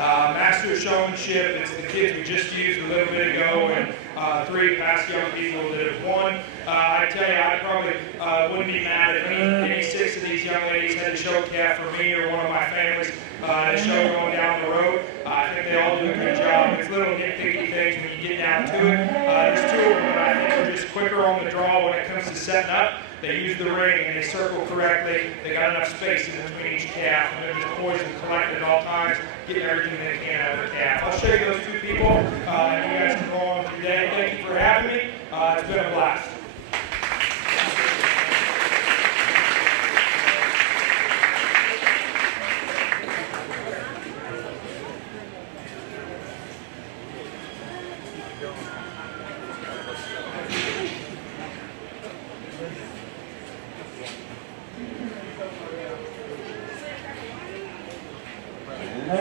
Master Showmanship, it's the kids we just used a little bit ago, and 3 past young people that have won. I tell you, I probably wouldn't be mad if any 6 of these young ladies had a show calf for me or one of my families at a show going down the road. I think they all do a good job. It's little nitpicky things when you get down to it. There's 2 of them that I think are just quicker on the draw when it comes to setting up. They use the ring and they circle correctly. They got enough space in between each calf, and they're just poised and collected at all times, getting everything they can out of the calf. I'll show you those 2 people, and you guys can go on with your day. Thank you for having me. It's been a blast. Our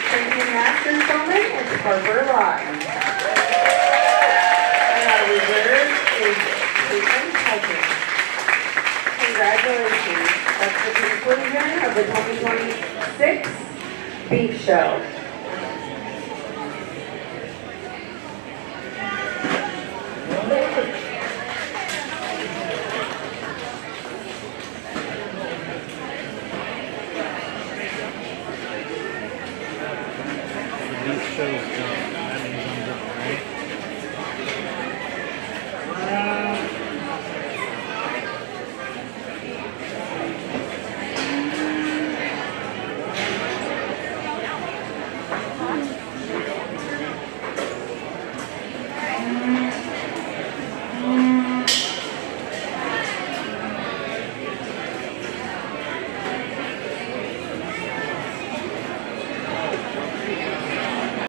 training master showman is Clover and our reserve is Caitlin Hudson. Congratulations. That's the conclusion of the 2026 Beef Show. These shows